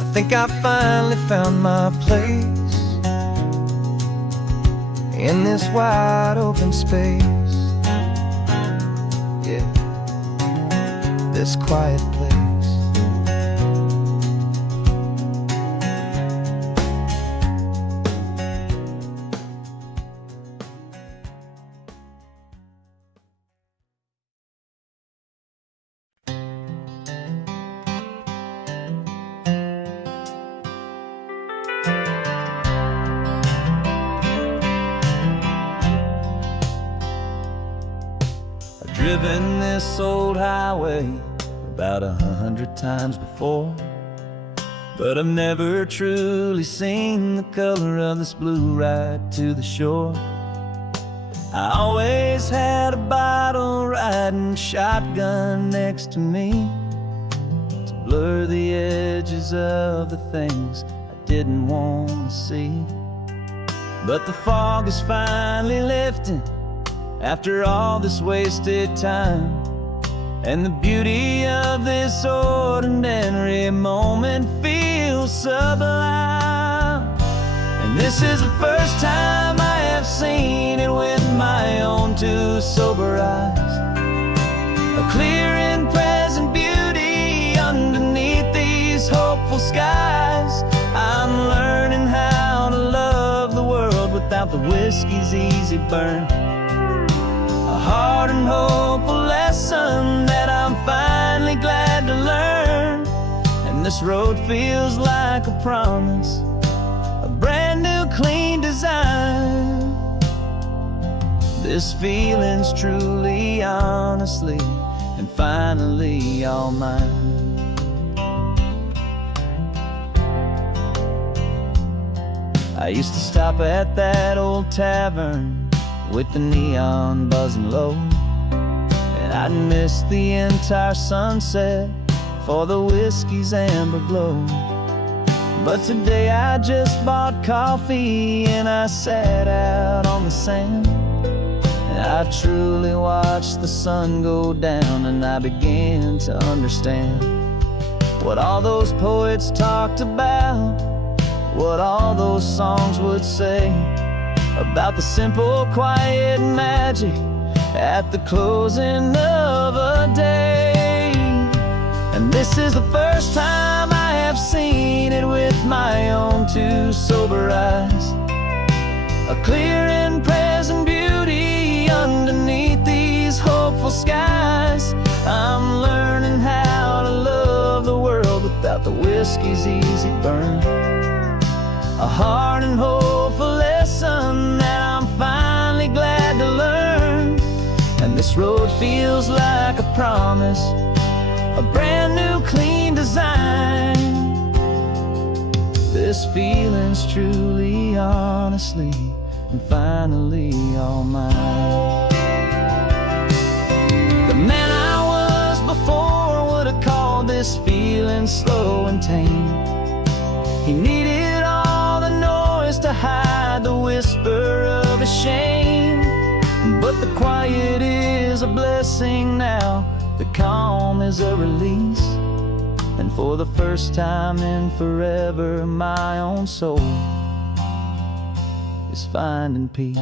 I think I finally found my place in this wide open space. Yeah, this quiet place. Driven this old highway about 100 times before, but I've never truly seen the color of this blue ride to the shore. I always had a bottle riding shotgun next to me to blur the edges of the things I didn't want to see. But the fog is finally lifting after all this wasted time, and the beauty of this ordinary moment feels sublime. And this is the first time I have seen it with my own two sober eyes, a clear and present beauty underneath these hopeful skies. I'm learning how to love the world without the whiskey's easy burn, a hard and hopeful lesson that I'm finally glad to learn. And this road feels like a promise, a brand new clean design. This feeling's truly, honestly, and finally all mine. I used to stop at that old tavern with the neon buzzing low, and I'd miss the entire sunset for the whiskey's amber glow. But today I just bought coffee and I sat out on the sand, and I truly watched the sun go down, and I began to understand what all those poets talked about, what all those songs would say about the simple, quiet magic at the closing of a day. And this is the first time I have seen it with my own two sober eyes, a clear and present beauty underneath these hopeful skies. I'm learning how to love the world without the whiskey's easy burn, a hard and hopeful lesson that I'm finally glad to learn. And this road feels like a promise, a brand new clean design. This feeling's truly, honestly, and finally all mine. The man I was before would have called this feeling slow and tame. He needed all the noise to hide the whisper of his shame. But the quiet is a blessing now, the calm is a release, and for the first time in forever my own soul is finding peace.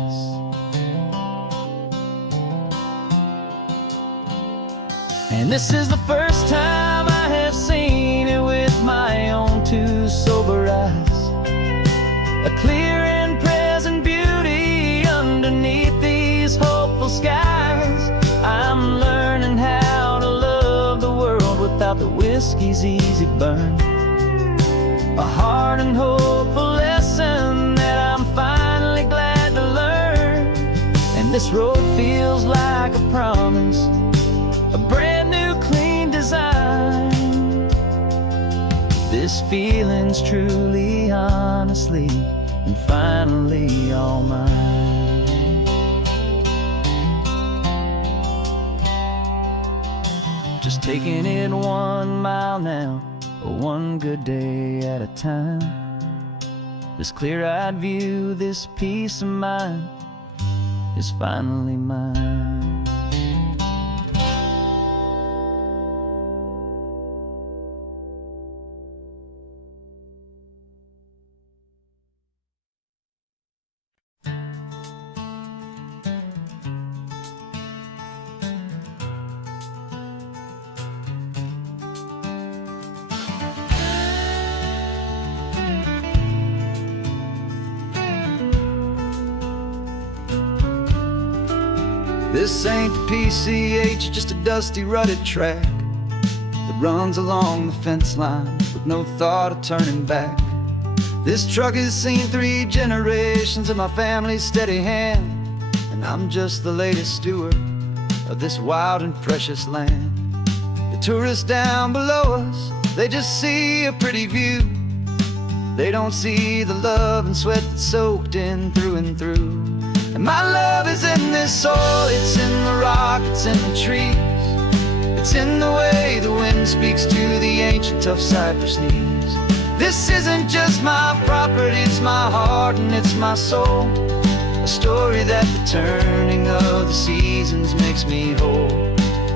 And this is the first time I have seen it with my own two sober eyes, a clear and present beauty underneath these hopeful skies. I'm learning how to love the world without the whiskey's easy burn, a hard and hopeful lesson that I'm finally glad to learn. And this road feels like a promise, a brand new clean design. This feeling's truly, honestly, and finally all mine. Just taking it 1 mile now, one good day at a time. This clear-eyed view, this peace of mind is finally mine. This ain't the PCH, just a dusty, rutted track that runs along the fence line with no thought of turning back. This truck has seen 3 generations of my family's steady hand, and I'm just the latest steward of this wild and precious land. The tourists down below us, they just see a pretty view. They don't see the love and sweat that's soaked in through and through. And my love is in this soil, it's in the rock, it's in the trees. It's in the way the wind speaks to the ancient tough cypress knees. This isn't just my property, it's my heart and it's my soul. A story that the turning of the seasons makes me whole.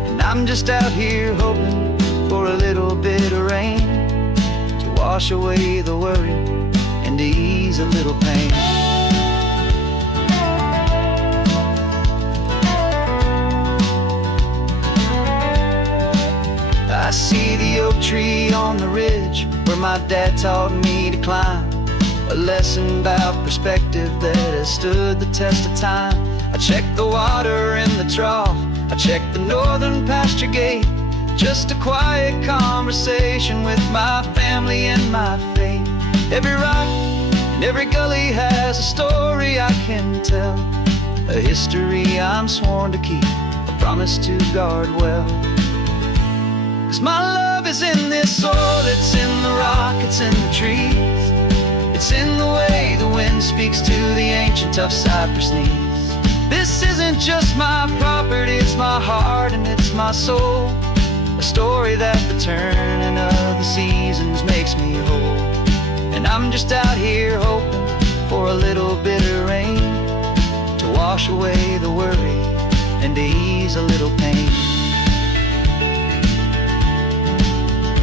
And I'm just out here hoping for a little bit of rain to wash away the worry and to ease a little pain. I see the oak tree on the ridge where my dad taught me to climb. A lesson about perspective that has stood the test of time. I check the water in the trough, I check the northern pasture gate. Just a quiet conversation with my family and my faith. Every rock and every gully has a story I can tell. A history I'm sworn to keep, a promise to guard well. 'Cause my love is in this soil, it's in the rock, it's in the trees. It's in the way the wind speaks to the ancient tough cypress knees. This isn't just my property, it's my heart and it's my soul. A story that the turning of the seasons makes me whole. And I'm just out here hoping for a little bit of rain to wash away the worry and to ease a little pain.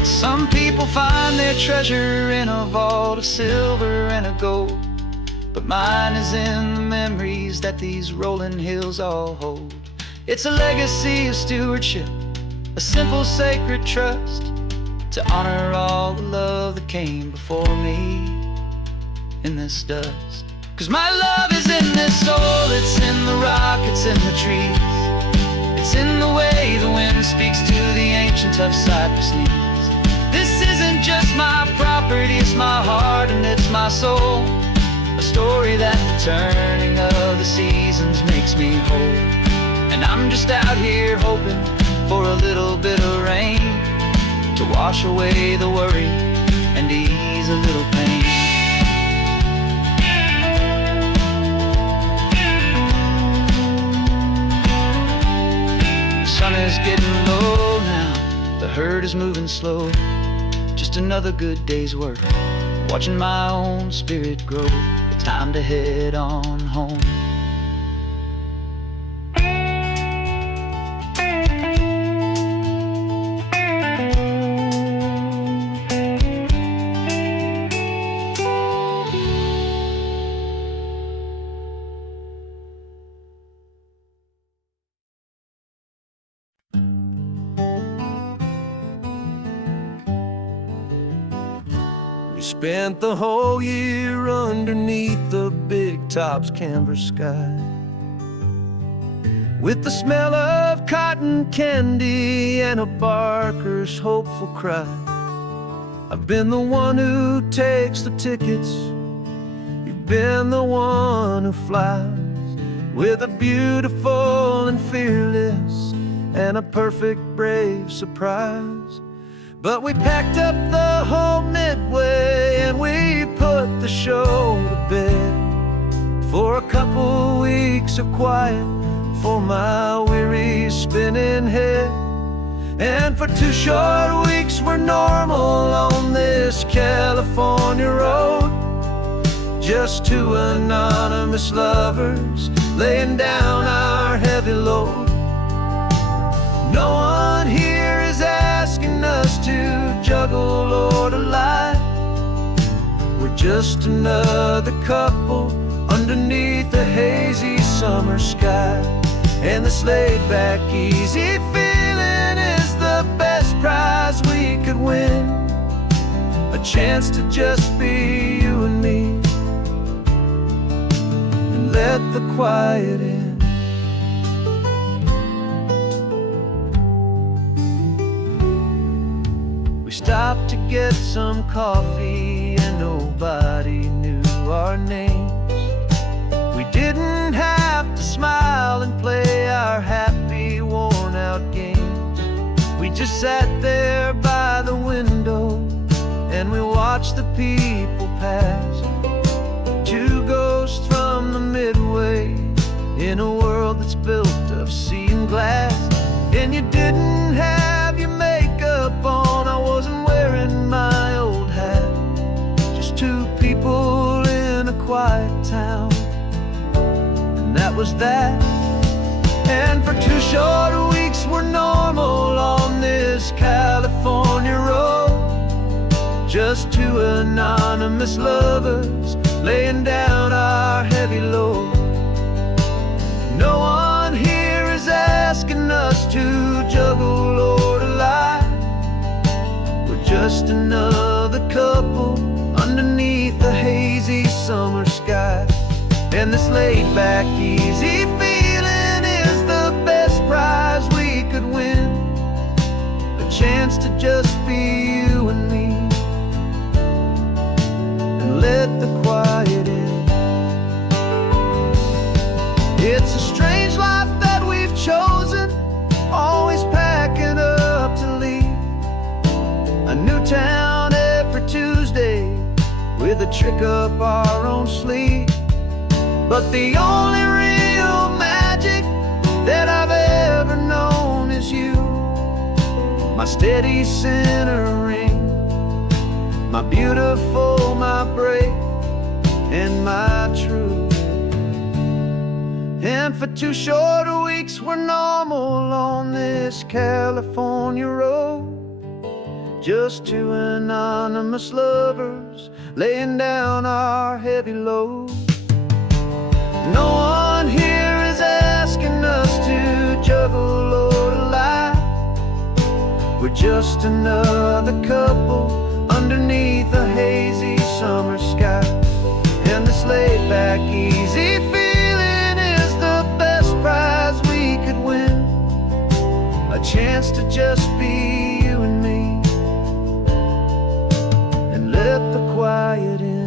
Some people find their treasure in a vault of silver and of gold, but mine is in the memories that these rolling hills all hold. It's a legacy of stewardship, a simple sacred trust, to honor all the love that came before me in this dust. 'Cause my love is in this soil, it's in the rock, it's in the trees. It's in the way the wind speaks to the ancient tough cypress knees. This isn't just my property, it's my heart and it's my soul. A story that the turning of the seasons makes me whole. And I'm just out here hoping for a little bit of rain to wash away the worry and ease a little pain. The sun is getting low now, the herd is moving slow. Just another good day's work, watching my own spirit grow. Time to head on home. Spent the whole year underneath the big top's canvas sky, with the smell of cotton candy and a barker's hopeful cry. I've been the one who takes the tickets, you've been the one who flies, with a beautiful and fearless and a perfect brave surprise. But we packed up the whole Midway and we put the show to bed for a couple weeks of quiet for my weary spinning head. And for 2 short weeks we're normal on this California road, just two anonymous lovers laying down our heavy load. No one here is asking us to juggle or to lie. We're just another couple underneath the hazy summer sky. And this laid-back, easy feeling is the best prize we could win. A chance to just be you and me, and let the quiet in. We stopped to get some coffee and nobody knew our names. We didn't have to smile and play our happy, worn-out games. We just sat there by the window and we watched the people pass. Two ghosts from the Midway in a world that's built of sea and glass. And you didn't have your makeup on, I wasn't wearing my old hat. Just two people in a quiet town, and that was that. And for 2 short weeks we're normal on this California road. Just two anonymous lovers laying down our heavy load. No one here is asking us to juggle or to lie. We're just another couple underneath the hazy summer sky. And this laid-back, easy feeling is the best prize we could win. A chance to just be you and me, and let the quiet in. It's a strange life that we've chosen, always packing up to leave. A new town every Tuesday with a trick up our own sleeve. But the only real magic that I've ever known is you, my steady centering, my beautiful, my brave, and my true. And for 2 short weeks we're normal on this California road. Just two anonymous lovers laying down our heavy load. No one here is asking us to juggle or to lie. We're just another couple underneath a hazy summer sky. And this laid-back, easy feeling is the best prize we could win. A chance to just be you and me, and let the quiet in.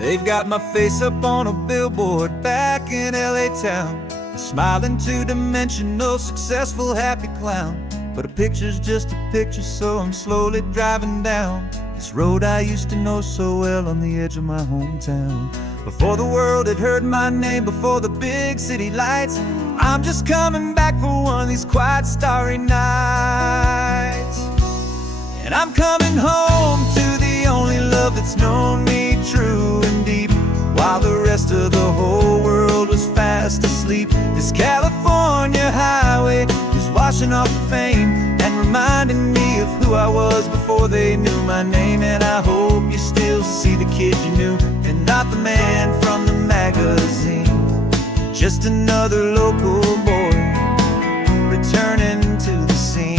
They've got my face up on a billboard back in LA town, a smiling two-dimensional, successful, happy clown. But a picture's just a picture, so I'm slowly driving down this road I used to know so well on the edge of my hometown. Before the world had heard my name, before the big city lights, I'm just coming back for one of these quiet, starry nights. And I'm coming home to the only love that's known me true and deep, while the rest of the whole world was fast asleep. This California highway is washing off the fame and reminding me of who I was before they knew my name. And I hope you still see the kid you knew, and not the man from the magazine. Just another local boy returning to the scene.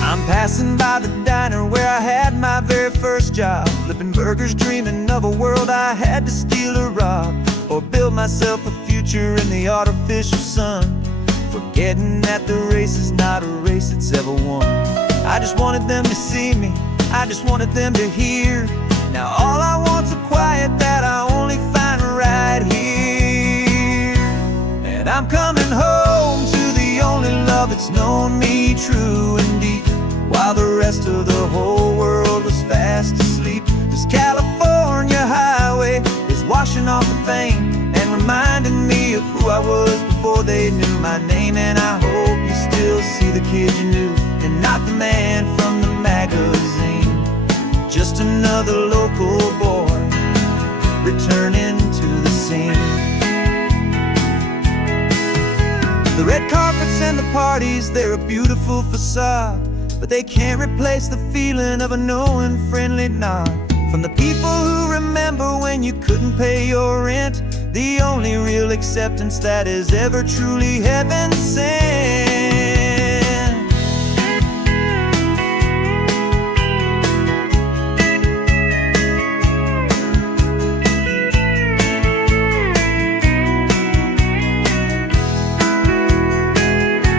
I'm passing by the diner where I had my very first job, flipping burgers, dreaming of a world I had to steal or rob, or build myself a future in the artificial sun, forgetting that the race is not a race that's ever won. I just wanted them to see me, I just wanted them to hear. Now all I want's a quiet that I only find right here. I'm coming home to the only love that's known me true and deep, while the rest of the whole world was fast asleep. This California highway is washing off the fame and reminding me of who I was before they knew my name. And I hope you still see the kid you knew, and not the man from the magazine. Just another local boy returning to the scene. The red carpets and the parties, they're a beautiful facade, but they can't replace the feeling of a knowing, friendly nod from the people who remember when you couldn't pay your rent. The only real acceptance that is ever truly heaven sent.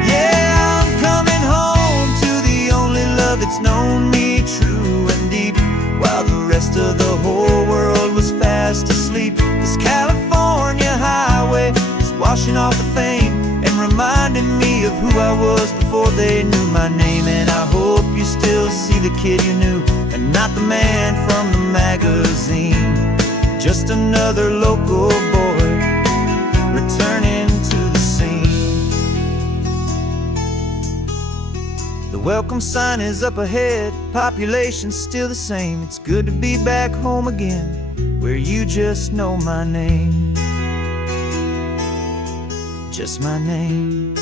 Yeah, I'm coming home to the only love that's known me true and deep, while the rest of the whole world was fast asleep. This California highway is washing off the fame and reminding me of who I was before they knew my name. And I hope you still see the kid you knew, and not the man from the magazine. Just another local boy returning to the scene. The welcome sign is up ahead, population's still the same. It's good to be back home again, where you just know my name. Just my name.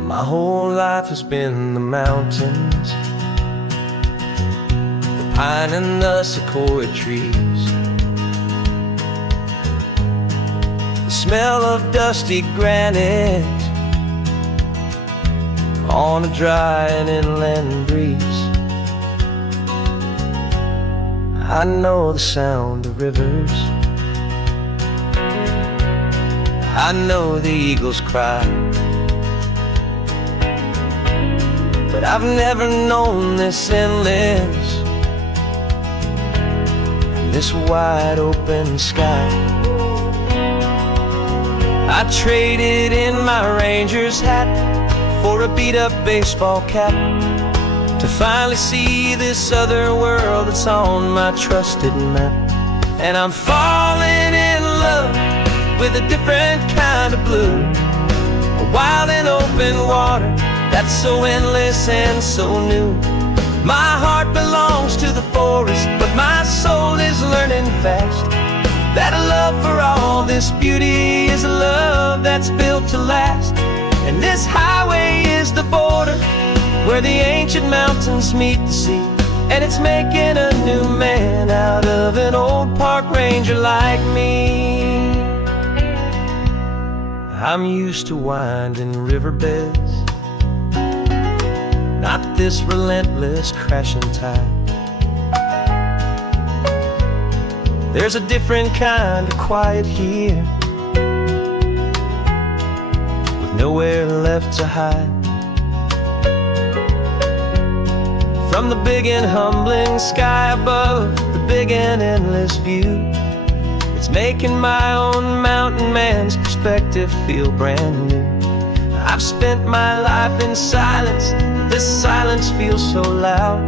My whole life has been the mountains, the pine and the sequoia trees, the smell of dusty granite on a dry and inland breeze. I know the sound of rivers, I know the eagles cry, but I've never known this endless and this wide open sky. I traded in my Ranger's hat for a beat-up baseball cap to finally see this other world that's on my trusted map. And I'm falling in love with a different kind of blue, a wild and open water that's so endless and so new. My heart belongs to the forest, but my soul is learning fast that a love for all this beauty is a love that's built to last. And this highway is the border where the ancient mountains meet the sea, and it's making a new man out of an old park ranger like me. I'm used to winding riverbeds, not this relentless crashing tide. There's a different kind of quiet here, with nowhere left to hide. From the big and humbling sky above, the big and endless view, it's making my own mountain man's perspective feel brand new. I've spent my life in silence, but this silence feels so loud.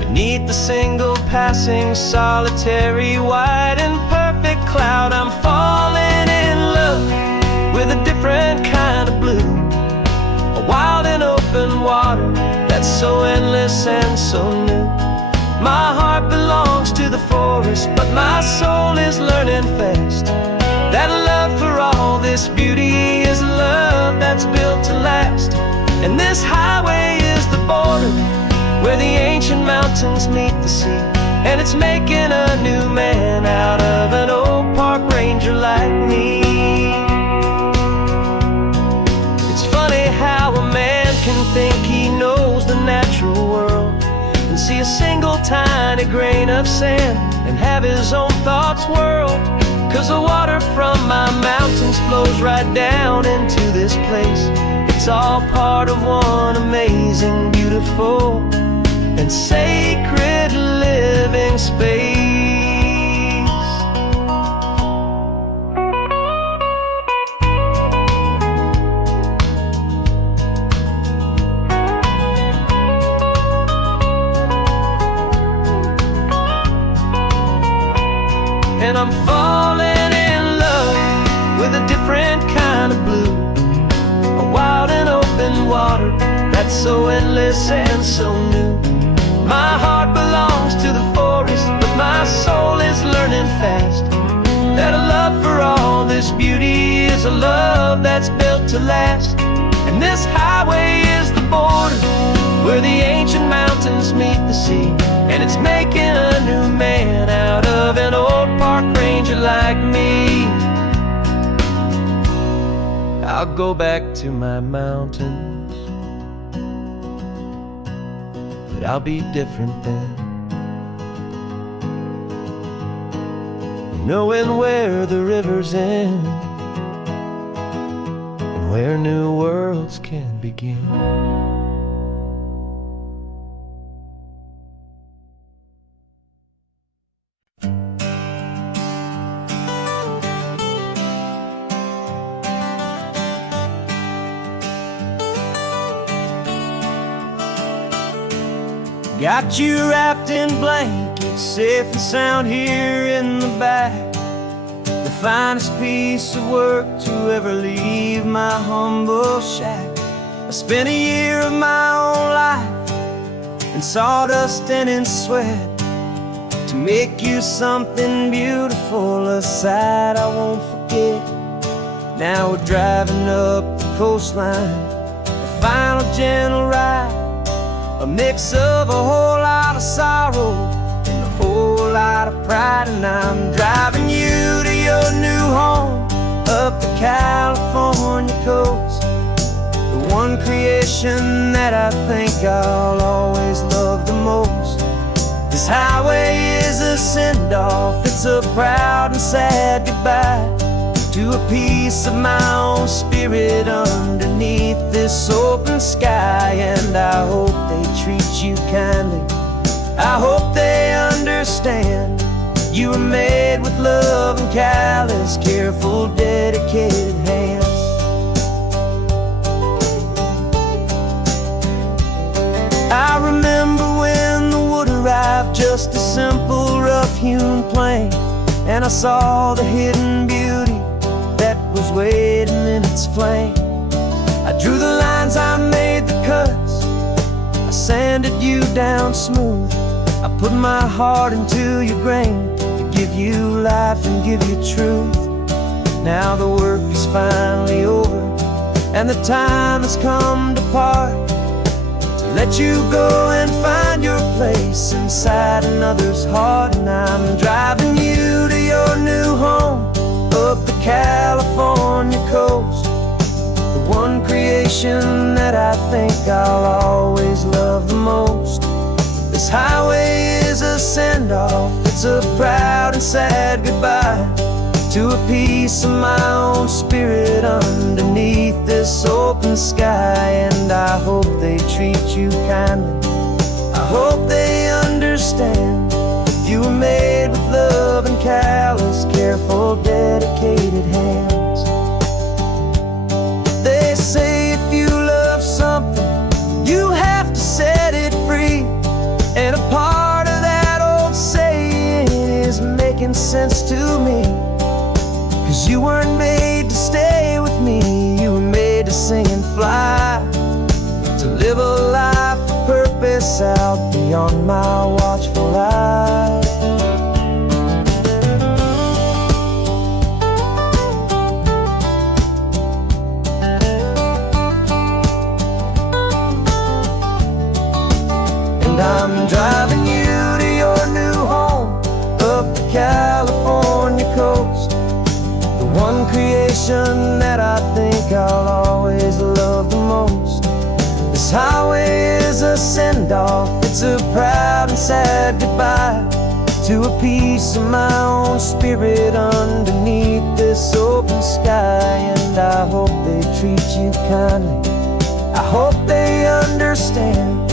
Beneath the single passing solitary white and perfect cloud, I'm falling in love with a different kind of blue, a wild and open water that's so endless and so new. My heart belongs to the forest, but my soul is learning fast that love for all this beauty is a love that's built to last. And this highway is the border where the ancient mountains meet the sea, and it's making a new man out of an old park ranger like me. It's tiny grain of sand and have his own thoughts whirled. 'Cause the water from my mountains flows right down into this place. It's all part of one amazing, beautiful, and sacred living space. And I'm falling in love with a different kind of blue, a wild and open water that's so endless and so new. My heart belongs to the forest, but my soul is learning fast that a love for all this beauty is a love that's built to last. And this highway is the border where the ancient mountains meet the sea, and it's making a new man out of an old park ranger like me. I'll go back to my mountains, but I'll be different then, knowing where the rivers end and where new worlds can begin. Got you wrapped in blankets, safe and sound here in the back. The finest piece of work to ever leave my humble shack. I spent a year of my own life in sawdust and in sweat to make you something beautiful, a sight I won't forget. Now we're driving up the coastline, a final gentle ride, a mix of a whole lot of sorrow and a whole lot of pride. And I'm driving you to your new home up the California coast, the one creation that I think I'll always love the most. This highway is a send-off, it's a proud and sad goodbye to a piece of my own spirit underneath this open sky. And I hope they treat you kindly, I hope they understand you were made with love and callous, careful, dedicated hands. I remember when the wood arrived, just a simple rough-hewn plank, and I saw the hidden beauty that was waiting in its flame. I drew the lines, I made the cuts, I sanded you down smooth. I put my heart into your grain to give you life and give you truth. Now the work is finally over, and the time has come to part, to let you go and find your place inside another's heart. And I'm driving you to your new home up the California coast, the one creation that I think I'll always love the most. This highway is a send-off, it's a proud and sad goodbye to a piece of my own spirit underneath this open sky. And I hope they treat you kindly, I hope they understand you were made with love and callous, careful, dedicated hands. They say if you love something, you have to set it free. And a part of that old saying is making sense to me. 'Cause you weren't made to stay with me, you were made to sing and fly, to live a life of purpose out beyond my watchful eye. And I'm driving you to your new home up the California coast, the one creation that I think I'll always love the most. This This highway is a send-off, it's a proud and sad goodbye to a piece of my own spirit underneath this open sky. And I hope they treat you kindly, I hope they understand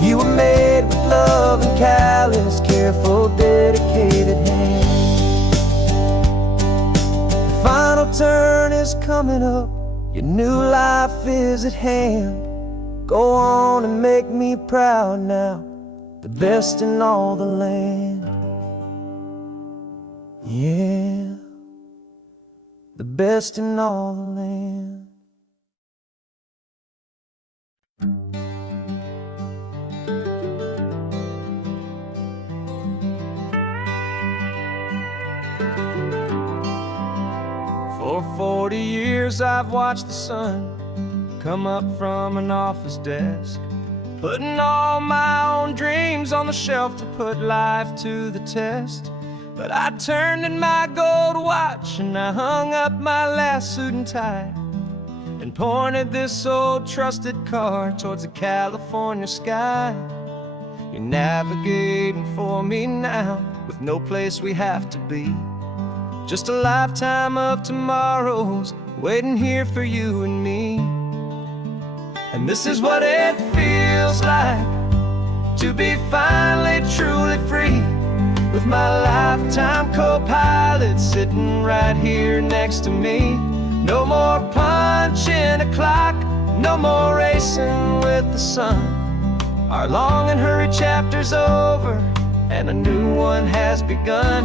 you were made with love and callous, careful, dedicated hands. The final turn is coming up, your new life is at hand. Go on and make me proud now, the best in all the land. Yeah, the best in all the land. For 40 years I've watched the sun come up from an office desk, putting all my own dreams on the shelf to put life to the test. But I turned in my gold watch and I hung up my last suit and tie and pointed this old trusted car towards the California sky. You're navigating for me now with no place we have to be, just a lifetime of tomorrows waiting here for you and me. And this is what it feels like to be finally truly free, with my lifetime co-pilot sitting right here next to me. No more punching a clock, no more racing with the sun. Our long and hurried chapter's over and a new one has begun.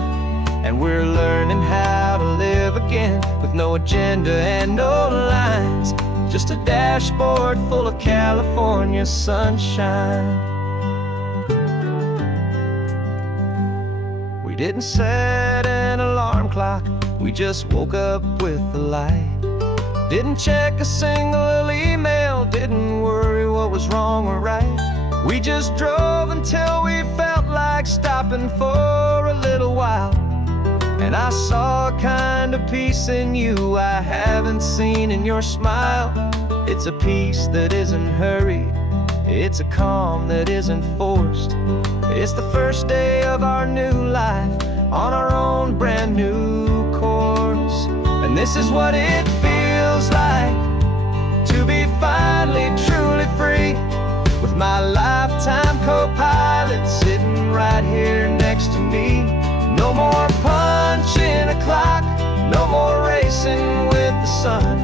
And we're learning how to live again with no agenda and no lines, just a dashboard full of California sunshine. We didn't set an alarm clock, we just woke up with the light. Didn't check a single email, didn't worry what was wrong or right. We just drove until we felt like stopping for a little while. And I saw a kind of peace in you I haven't seen in your smile. It's a peace that isn't hurried, it's a calm that isn't forced. It's the first day of our new life on our own brand new course. And this is what it feels like to be finally truly free, with my lifetime co-pilot sitting right here next to me. No more punching a clock, no more racing with the sun.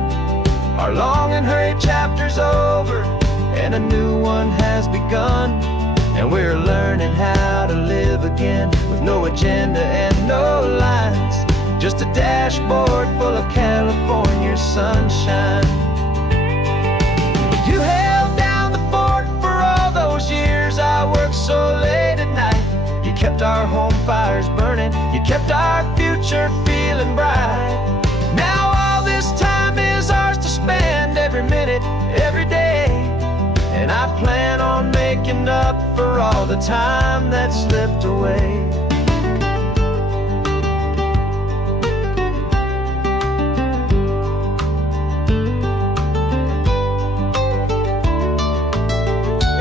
Our long and hurried chapter's over and a new one has begun. And we're learning how to live again with no agenda and no lines, just a dashboard full of California sunshine. You held down the fort for all those years I worked so late at night. You kept our home fires burning, you kept our future feeling bright. Now all this time is ours to spend, every minute, every day. And I plan on making up for all the time that slipped away.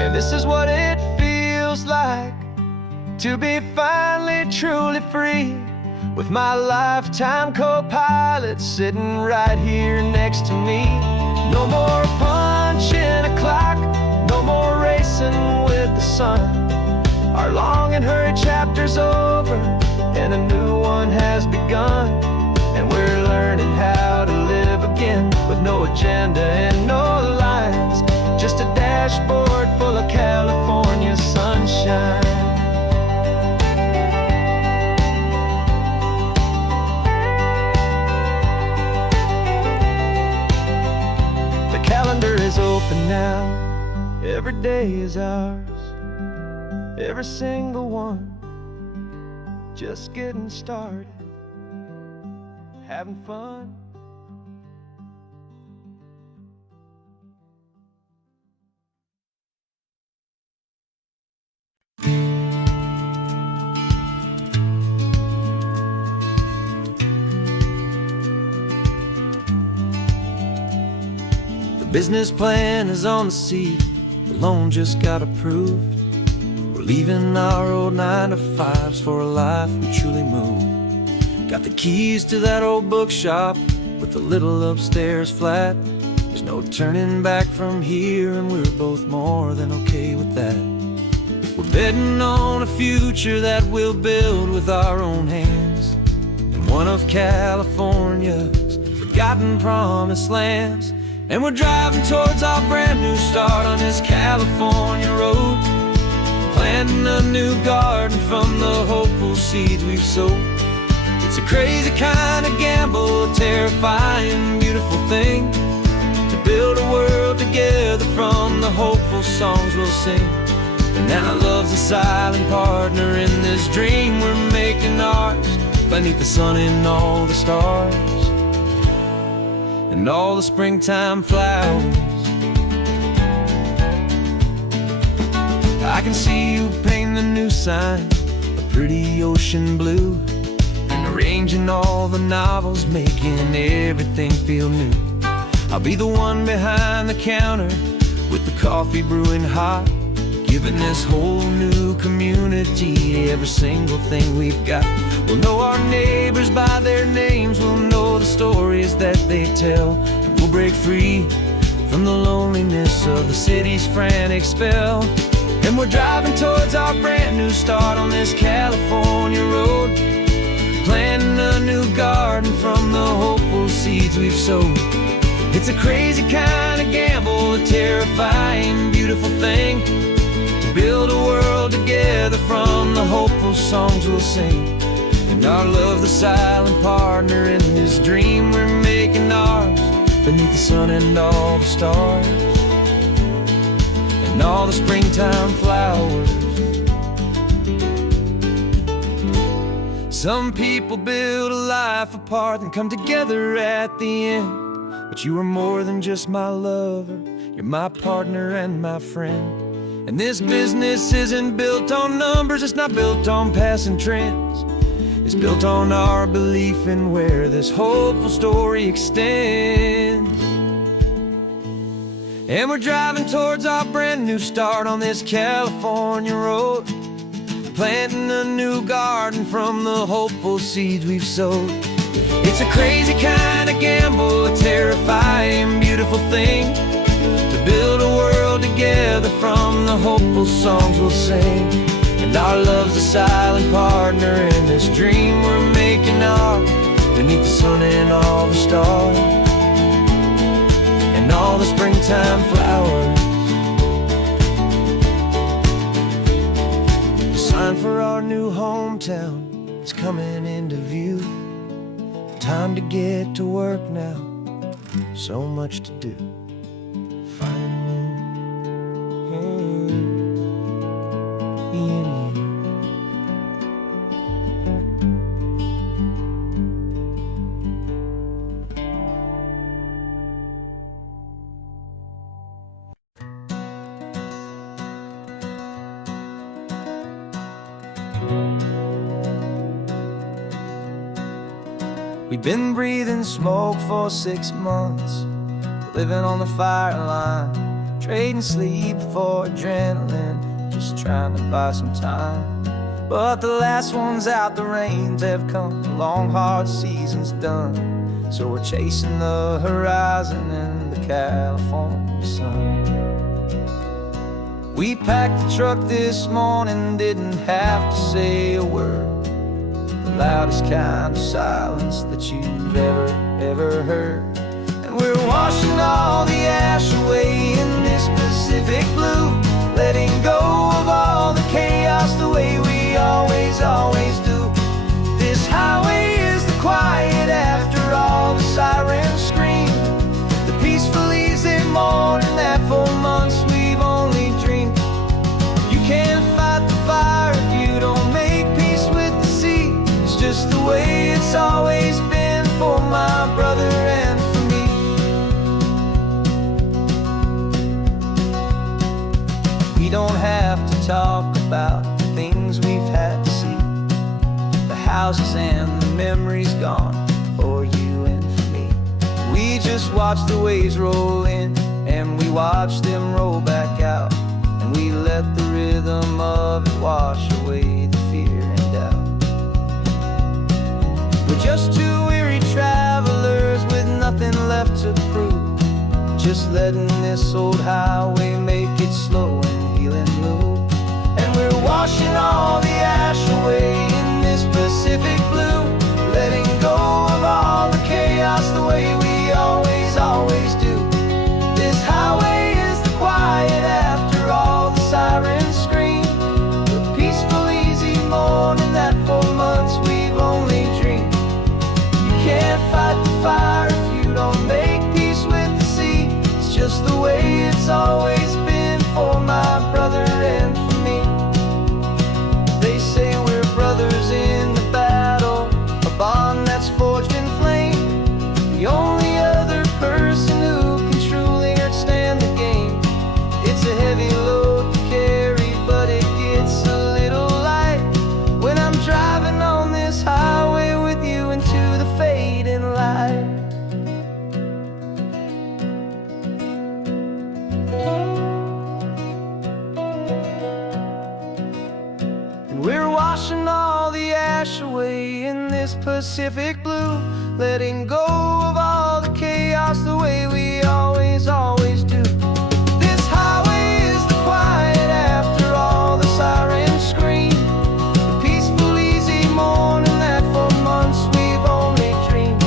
And this is what it feels like to be finally truly free, with my lifetime co-pilot sitting right here next to me. No more punching a clock, no more racing with the sun. Our long and hurried chapter's over and a new one has begun. And we're learning how to live again with no agenda and no lines, just a dashboard full of California sunshine. The calendar is open now, every day is ours, every single one, just getting started, having fun. The business plan is on the seat, The loan just got approved. We're leaving our old 9-to-5s for a life we truly move. Got the keys to that old bookshop with the little upstairs flat. There's no turning back from here, and we're both more than okay with that. We're betting on a future that we'll build with our own hands, in one of California's forgotten promised lands. And we're driving towards our brand new start on this California road, planting a new garden from the hopeful seeds we've sowed. It's a crazy kind of gamble, a terrifying, beautiful thing, to build a world together from the hopeful songs we'll sing. And now love's a silent partner in this dream we're making ours, beneath the sun and all the stars, and all the springtime flowers. I can see you painting a new sign, a pretty ocean blue, and arranging all the novels, making everything feel new. I'll be the one behind the counter with the coffee brewing hot, giving this whole new community every single thing we've got. We'll know our neighbors by their names, we'll know the stories that they tell, and we'll break free from the loneliness of the city's frantic spell. And we're driving towards our brand new start on this California road, planting a new garden from the hopeful seeds we've sowed. It's a crazy kind of gamble, a terrifying, beautiful thing, to build a world together from the hopeful songs we'll sing. And our love's the silent partner in this dream we're making ours, beneath the sun and all the stars, and all the springtime flowers. Some people build a life apart and come together at the end, but you are more than just my lover, you're my partner and my friend. And this business isn't built on numbers, it's not built on passing trends. It's built on our belief in where this hopeful story extends. And we're driving towards our brand new start on this California road, planting a new garden from the hopeful seeds we've sowed. It's a crazy kind of gamble, a terrifying, beautiful thing, to build a world together from the hopeful songs we'll sing. And our love's a silent partner in this dream we're making ours, beneath the sun and all the stars, and all the springtime flowers. The sign for our new hometown is coming into view. Time to get to work now, so much to do. We've been breathing smoke for 6 months, living on the fire line, trading sleep for adrenaline, just trying to buy some time. But the last one's out, the rains have come, the long hard season's done, so we're chasing the horizon in the California sun. We packed the truck this morning, didn't have to say a word, the loudest kind of silence that you've ever heard. And we're washing all the ash away in this Pacific blue, letting go of all the chaos the way we always do. This highway is the quiet after all the sirens scream, the peaceful easy morning that for months we've only dreamed. You can't fight the fire if you don't make peace with the sea. It's just the way it's always been for my brother and for me. We don't have to talk about the things we've had to see, the houses and the memories gone for you and for me. We just watch the waves roll in and we watched them roll back out, and we let the rhythm of it wash away the fear and doubt. We're just two weary travelers with nothing left to prove, just letting this old highway make it slow and healing move. And we're washing all the ash away in this Pacific blue, letting go of all the chaos the way we always do. This highway is the quiet after all the sirens scream, the peaceful, easy morning that for months we've only dreamed. You can't fight the fire if you don't make peace with the sea. It's just the way it's always been for my brother and for me. They say we're brothers in the battle, a bond that's forged in flame. The only other person who can truly understand the game. It's a heavy load to carry, but it gets a little light when I'm driving on this highway with you into the fading light. And we're washing all the ash away in this Pacific blue, letting go of all the chaos the way we always do. This highway is the quiet after all the sirens scream, the peaceful, easy morning that for months we've only dreamed.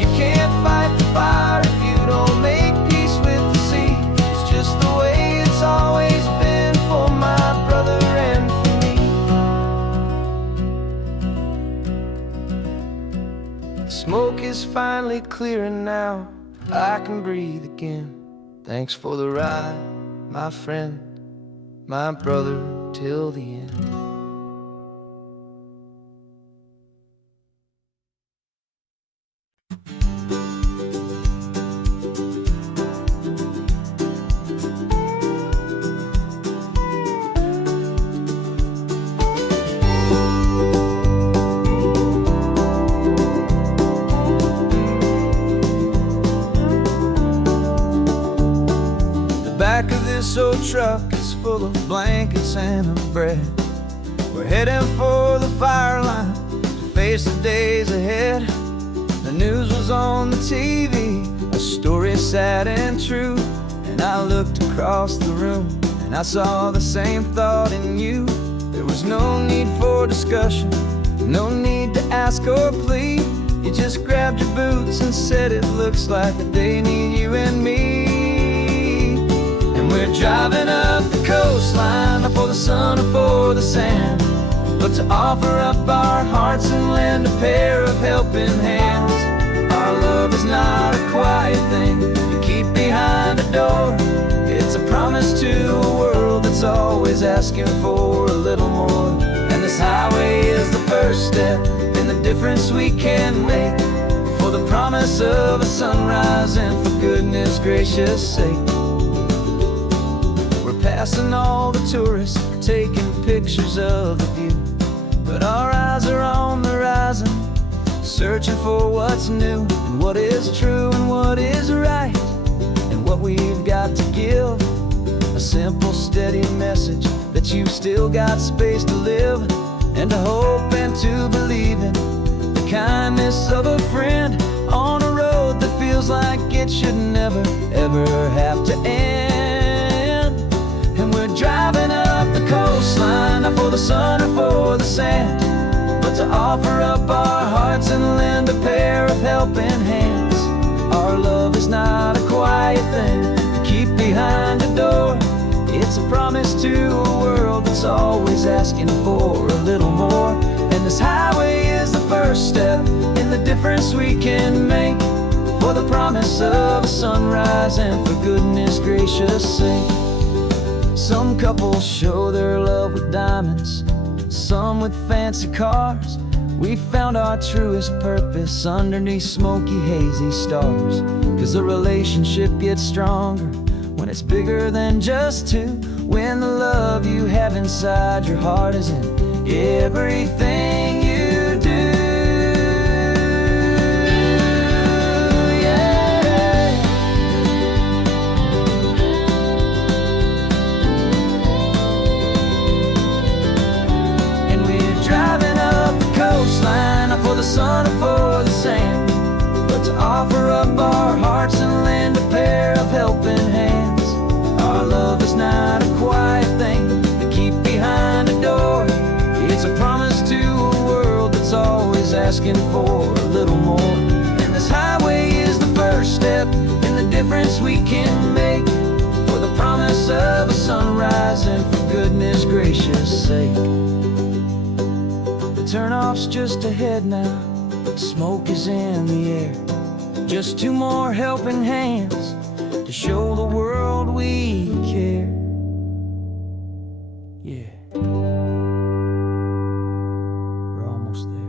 You can't fight the fire if you don't make peace with the sea. It's just the way it's always been for my brother and for me. The smoke is finally clearing now, I can breathe again. Thanks for the ride, my friend, my brother, till the end. Back of this old truck is full of blankets and of bread. We're heading for the fire line to face the days ahead. The news was on the TV, a story sad and true, and I looked across the room and I saw the same thought in you. There was no need for discussion, no need to ask or plead. You just grabbed your boots and said it looks like the day need you and me. We're driving up the coastline, not for the sun or for the sand, but to offer up our hearts and lend a pair of helping hands. Our love is not a quiet thing you keep behind a door. It's a promise to a world that's always asking for a little more. And this highway is the first step in the difference we can make, for the promise of a sunrise and for goodness gracious sake. Passing all the tourists, taking pictures of the view, but our eyes are on the horizon, searching for what's new and what is true and what is right, and what we've got to give. A simple, steady message that you've still got space to live, and to hope and to believe in the kindness of a friend on a road that feels like it should never, ever have to end. And we're driving up the coastline, not for the sun or for the sand, but to offer up our hearts and lend a pair of helping hands. Our love is not a quiet thing to keep behind a door. It's a promise to a world that's always asking for a little more. And this highway is the first step in the difference we can make, for the promise of a sunrise and for goodness gracious sake. Some couples show their love with diamonds, some with fancy cars. We found our truest purpose underneath smoky, hazy stars. 'Cause the relationship gets stronger when it's bigger than just two, when the love you have inside your heart is in everything you do. Yeah. asking for a little more. And this highway is the first step in the difference we can make, for the promise of a sunrise and for goodness gracious sake. The turnoff's just ahead now, smoke is in the air. Just two more helping hands to show the world we care. Yeah, we're almost there.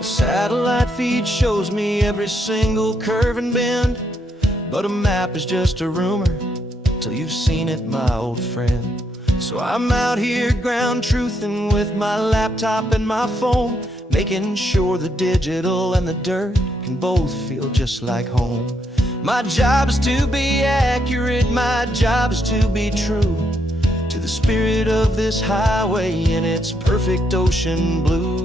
Satellite feed shows me every single curve and bend, but a map is just a rumor till you've seen it, my old friend. So I'm out here ground truthing with my laptop and my phone, making sure the digital and the dirt can both feel just like home. My job is to be accurate, my job is to be true to the spirit of this highway in its perfect ocean blue.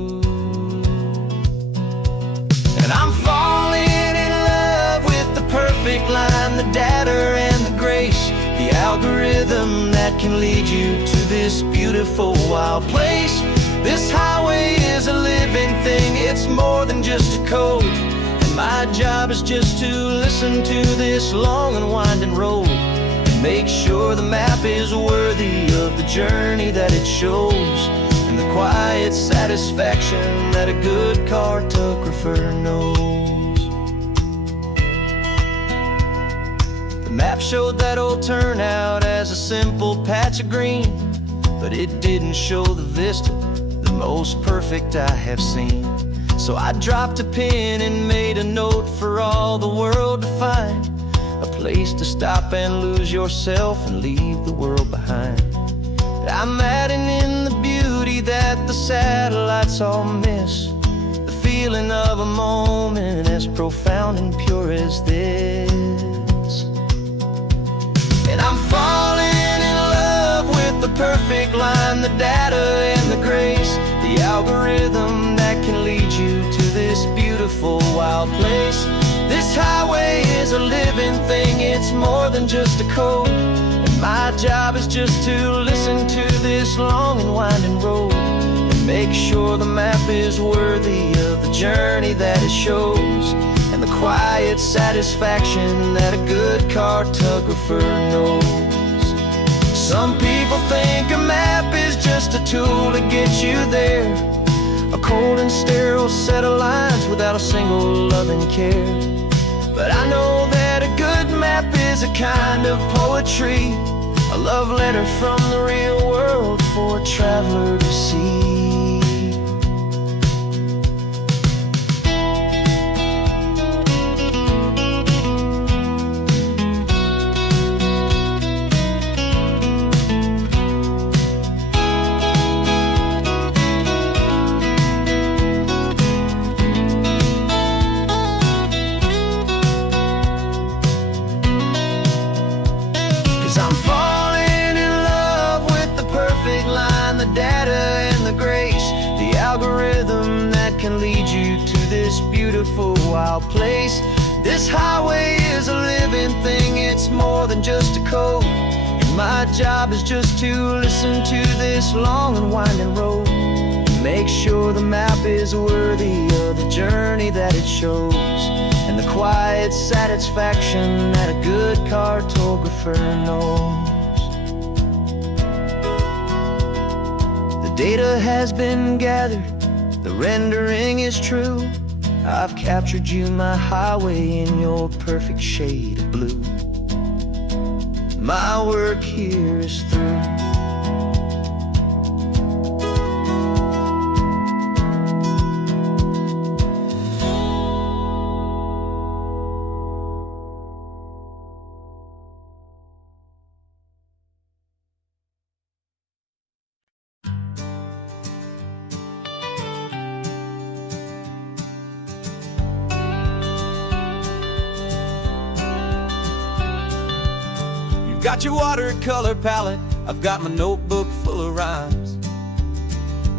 And I'm falling in love with the perfect line, the data and the grace, the algorithm that can lead you to this beautiful wild place. This highway is a living thing, it's more than just a code. And my job is just to listen to this long and winding road and make sure the map is worthy of the journey that it shows, and the quiet satisfaction that a good cartographer knows. The map showed that old turnout as a simple patch of green, but it didn't show the vista, the most perfect I have seen. So I dropped a pin and made a note for all the world to find, a place to stop and lose yourself and leave the world behind. I'm adding in the beauty that the satellites all miss, the feeling of a moment as profound and pure as this. And I'm falling in love with the perfect line, the data and the grace, the algorithm that can lead you to this beautiful wild place. This highway is a living thing, it's more than just a code. My job is just to listen to this long and winding road and make sure the map is worthy of the journey that it shows, and the quiet satisfaction that a good cartographer knows. Some people think a map is just a tool to get you there, a cold and sterile set of lines without a single loving care. But I know that a good map is a kind of poetry, a love letter from the real world for a traveler to see. 'Cause I'm falling in love with the perfect line, the data and the grace, the algorithm that can lead you to this beautiful wild place. This highway is a living thing, it's more than just a code. And my job is just to listen to this long and winding road and make sure the map is worthy of the journey that it shows, and the quiet satisfaction that a good cartographer knows. The data has been gathered, the rendering is true. I've captured you, my highway, in your perfect shade of blue. My work here is through. Got your watercolor palette, I've got my notebook full of rhymes.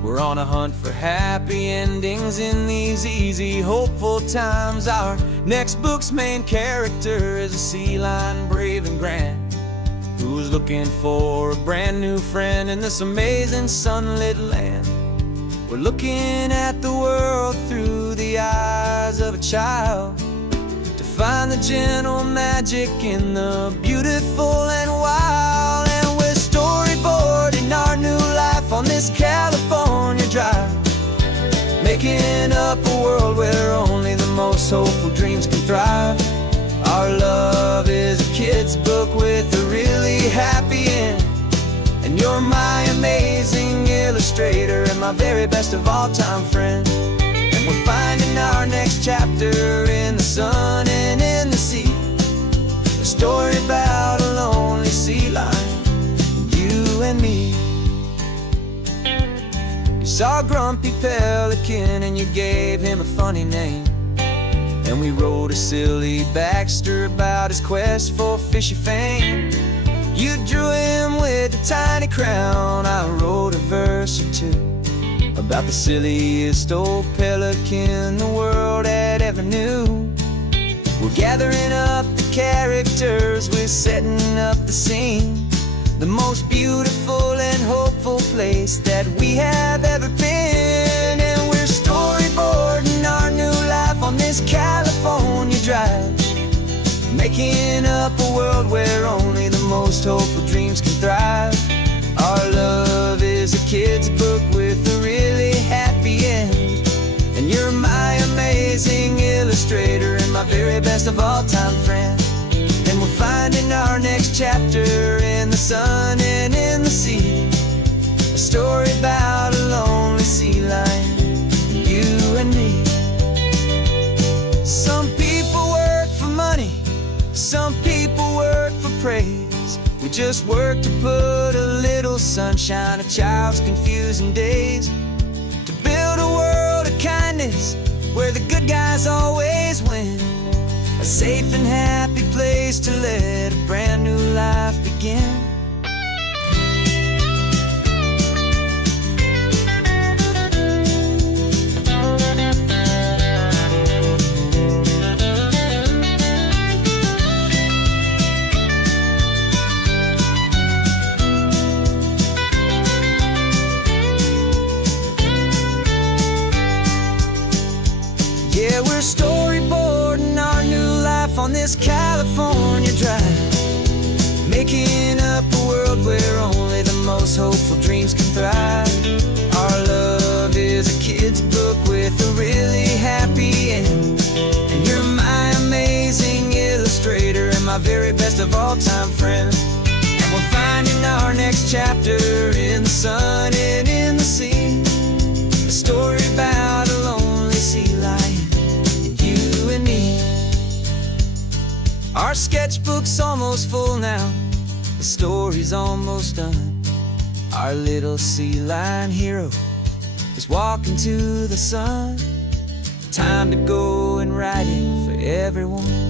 We're on a hunt for happy endings in these easy, hopeful times. Our next book's main character is a sea lion, brave and grand, who's looking for a brand new friend in this amazing sunlit land. We're looking at the world through the eyes of a child, to find the gentle magic in the beautiful and wild. And we're storyboarding our new life on this California drive, making up a world where only the most hopeful dreams can thrive. Our love is a kid's book with a really happy end, and you're my amazing illustrator and my very best of all time friend. And we're finding our next chapter in the sun and in the sea, a story about a lonely sea lion, you and me. You saw a grumpy pelican and you gave him a funny name, and we wrote a silly Baxter about his quest for fishy fame. You drew him with a tiny crown, I wrote a verse or two about the silliest old pelican the world had ever knew. We're gathering up the characters, we're setting up the scene, the most beautiful and hopeful place that we have ever been. And we're storyboarding our new life on this California drive, making up a world where only the most hopeful dreams can thrive. Our love is a kid's book with a really happy end, and you're my amazing illustrator and my very best of all time friend. And we're finding our next chapter in the sun and in the sea, a story about a lonely sea lion, you and me. Some people work for money, some people work for praise. We just work to put a little sunshine in a child's confusing days, to build a world of kindness where the good guys always win, a safe and happy place to let a brand new life begin. Yeah, we're storyboarding our new life on this California drive, making up a world where only the most hopeful dreams can thrive. Our love is a kid's book with a really happy end, and you're my amazing illustrator and my very best of all time friend. And we're finding our next chapter in the sun and in the sea, a story about a lonely sea lion, you and me. Our sketchbook's almost full now, the story's almost done. Our little sea lion hero is walking to the sun. Time to go and write it for everyone.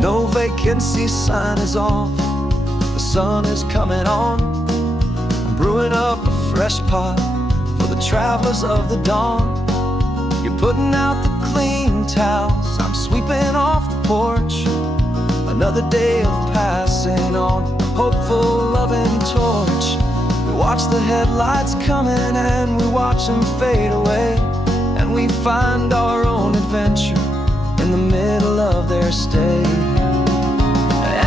No vacancy sign is off, the sun is coming on. I'm brewing up a fresh pot for the travelers of the dawn. You're putting out the clean towels, I'm sweeping off the porch. Another day of passing on, a hopeful loving torch. We watch the headlights coming and we watch them fade away, and we find our own adventure in the middle of their stay.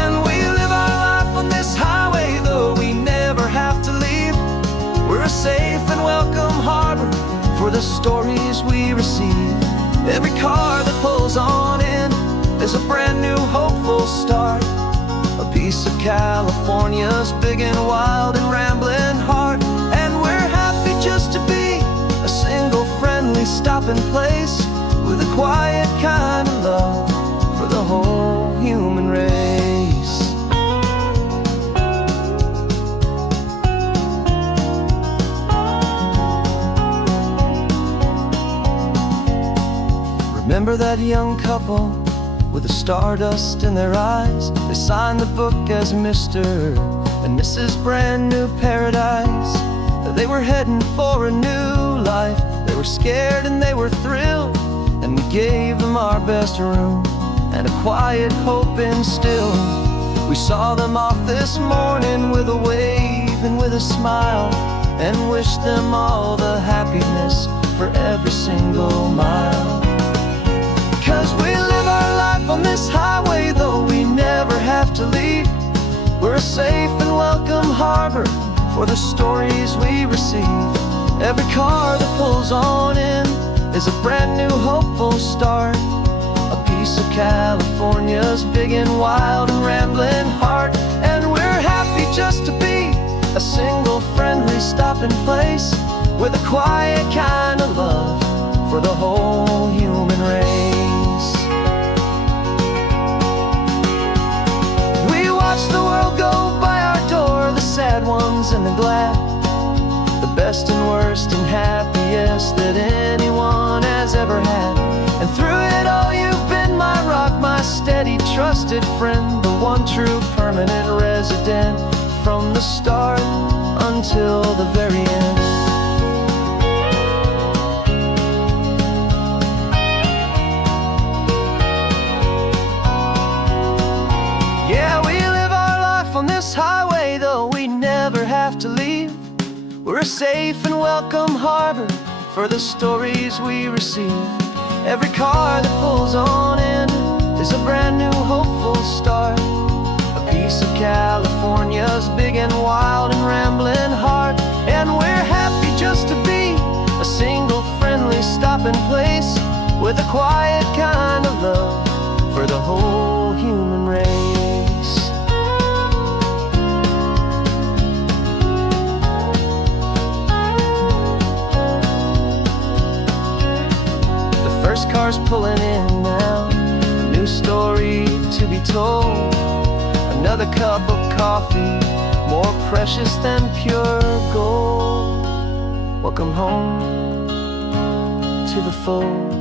And we live our life on this highway, though we never have to leave. We're a safe and welcome harbor for the stories we receive. Every car that pulls on in is a brand new hopeful start, a piece of California's big and wild and rambling heart. And we're happy just to be a single friendly stopping place quiet kind of love for the whole human race. Remember that young couple with the stardust in their eyes? They signed the book as Mr. and Mrs. Brand New Paradise. They were heading for a new life. They were scared and they were thrilled, and we gave them our best room and a quiet hope instilled. We saw them off this morning with a wave and with a smile, and wished them all the happiness for every single mile. 'Cause we live our life on this highway, though we never have to leave. We're a safe and welcome harbor for the stories we receive. Every car that pulls on in is a brand new hopeful start, a piece of California's big and wild and rambling heart. And we're happy just to be a single friendly stopping place with a quiet kind of love for the whole human race. We watch the world go by our door, the sad ones and the glad, the best and worst and happiest that anyone has ever had. And through it all you've been my rock, my steady trusted friend, the one true permanent resident from the start until the very end. Yeah, we live our life on this highway, though we never have to leave. We're a safe and welcome harbor for the stories we receive. Every car that pulls on in is a brand new hopeful start, a piece of California's big and wild and rambling heart. And we're happy just to be a single friendly stopping place with a quiet kind of love for the whole human race. First car's pulling in now, a new story to be told. Another cup of coffee, more precious than pure gold. Welcome home to the fold.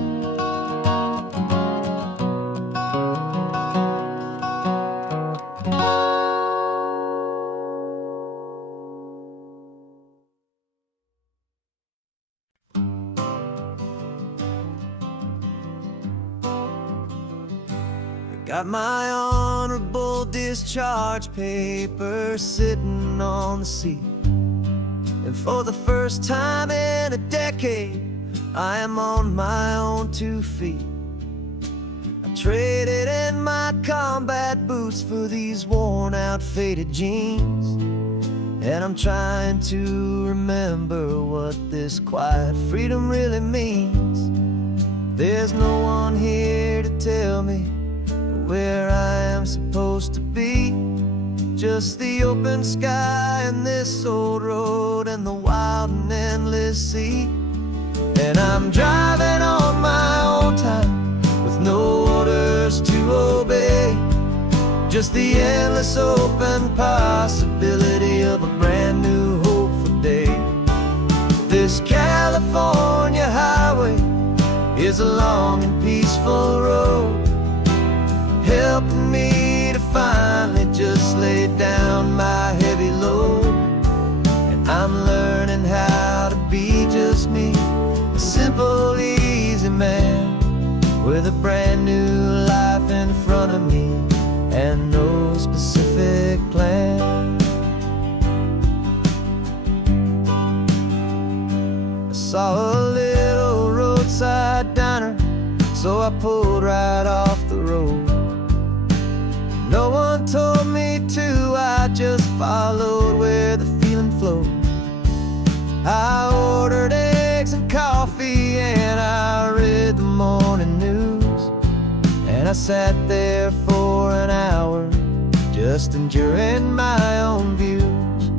Got my honorable discharge paper sitting on the seat, and for the first time in a decade I am on my own 2 feet. I traded in my combat boots for these worn out faded jeans, and I'm trying to remember what this quiet freedom really means. There's no one here to tell me where I am supposed to be, just the open sky and this old road and the wild and endless sea. And I'm driving on my own time with no orders to obey, just the endless open possibility of a brand new hopeful day. This California highway is a long and peaceful road, helping me to finally just lay down my heavy load. And I'm learning how to be just me, a simple, easy man with a brand new life in front of me and no specific plan. I saw a little roadside diner, so I pulled right off the road. No one told me to, I just followed where the feeling flowed. I ordered eggs and coffee and I read the morning news, and I sat there for an hour just enduring my own views.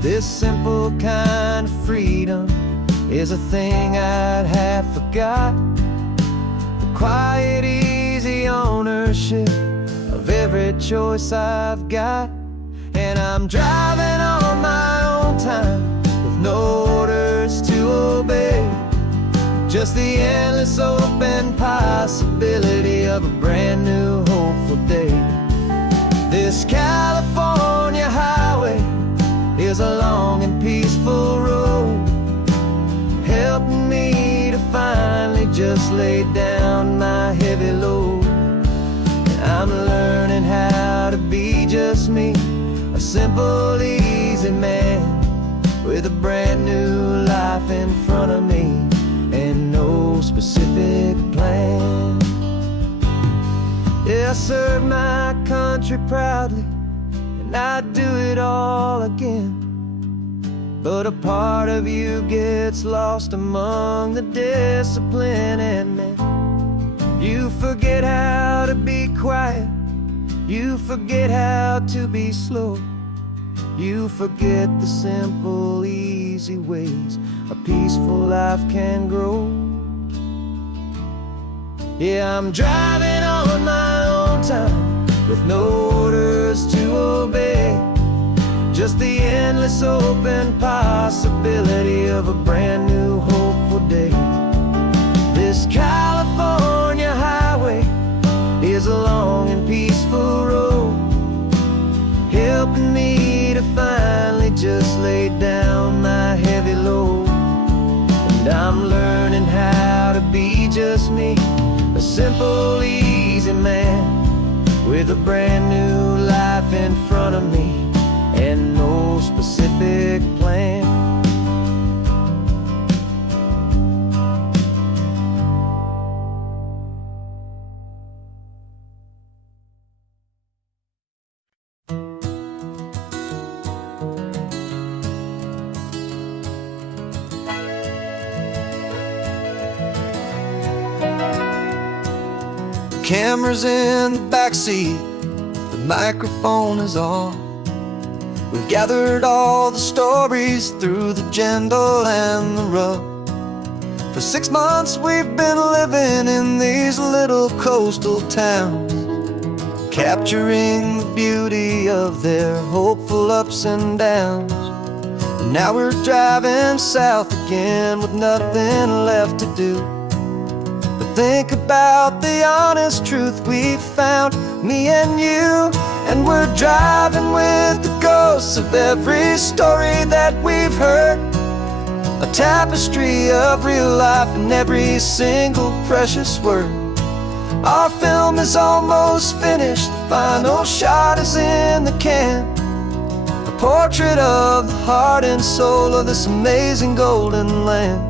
This simple kind of freedom is a thing I'd have forgot, but quiet, easy ownership of every choice I've got. And I'm driving on my own time with no orders to obey, just the endless open possibility of a brand new hopeful day. This California highway is a long and peaceful road, helping me to finally just lay down my heavy load. And I'm learning how to be just me, a simple, easy man with a brand new life in front of me and no specific plan. Yeah, I serve my country proudly, and I'd do it all again. But a part of you gets lost among the discipline, and man, you forget how to be quiet, you forget how to be slow, you forget the simple, easy ways a peaceful life can grow. Yeah, I'm driving on my own time with no orders to obey, just the endless open possibility of a brand new hopeful day. This California highway is a long and peaceful road, helping me to finally just lay down my heavy load. And I'm learning how to be just me, a simple, easy man with a brand new life in front of me and no specific plan. Camera's in the backseat, the microphone is on. We've gathered all the stories through the gentle and the rough. For 6 months we've been living in these little coastal towns, capturing the beauty of their hopeful ups and downs. And now we're driving south again with nothing left to do. Think about the honest truth we've found, me and you. And we're driving with the ghosts of every story that we've heard, a tapestry of real life in every single precious word. Our film is almost finished, the final shot is in the can, a portrait of the heart and soul of this amazing golden land.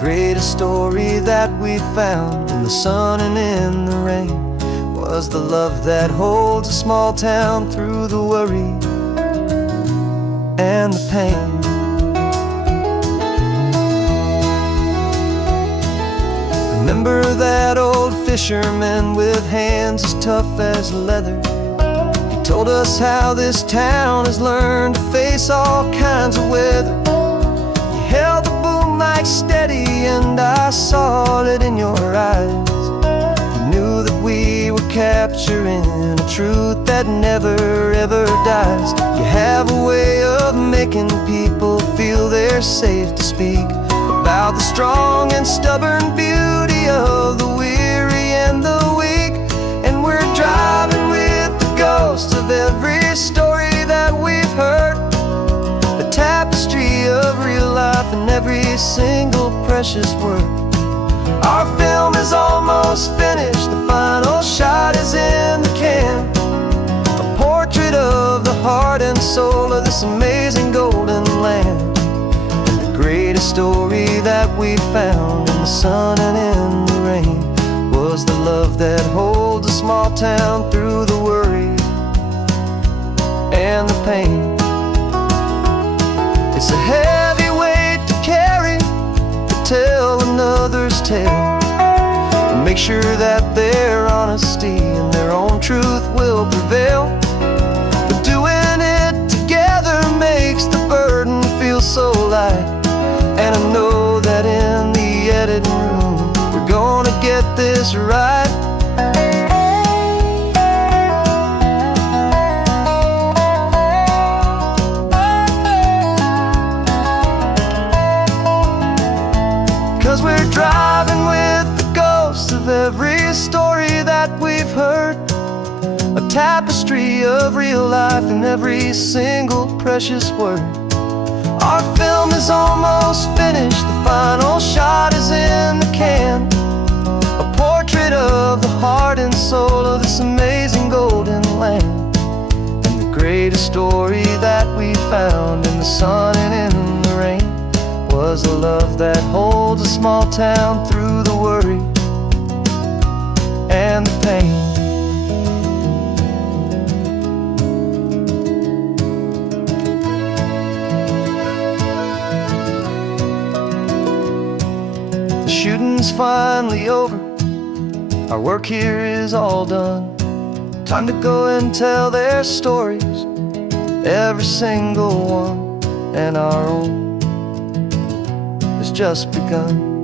Greatest story that we found in the sun and in the rain was the love that holds a small town through the worry and the pain. Remember that old fisherman with hands as tough as leather? He told us how this town has learned to face all kinds of weather. You held the boom mic steady and I saw it in your eyes. You knew that we were capturing a truth that never ever dies. You have a way of making people feel they're safe to speak about the strong and stubborn beauty of the weary and the weak. And we're driving with the ghosts of every story that we've heard, a tapestry of real life in every single precious word. Our film is almost finished, the final shot is in the can, a portrait of the heart and soul of this amazing golden land. And the greatest story that we found in the sun and in the rain was the love that holds a small town through the worry and the pain. It's a heavy weight to carry, to tell another's tale, and make sure that their honesty and their own truth will prevail. But doing it together makes the burden feel so light. And I know that in the editing room we're gonna get this this right. Cause we're driving with the ghosts of every story that we've heard, a tapestry of real life in every single precious word. Our film is almost finished, the final shot is in the can, a portrait of the heart and soul of this amazing golden land. And the greatest story that we found in the sun and in the rain was the love that holds a small town through the worry and the pain. The shooting's finally over, our work here is all done. Time to go and tell their stories, every single one, and our own has just begun.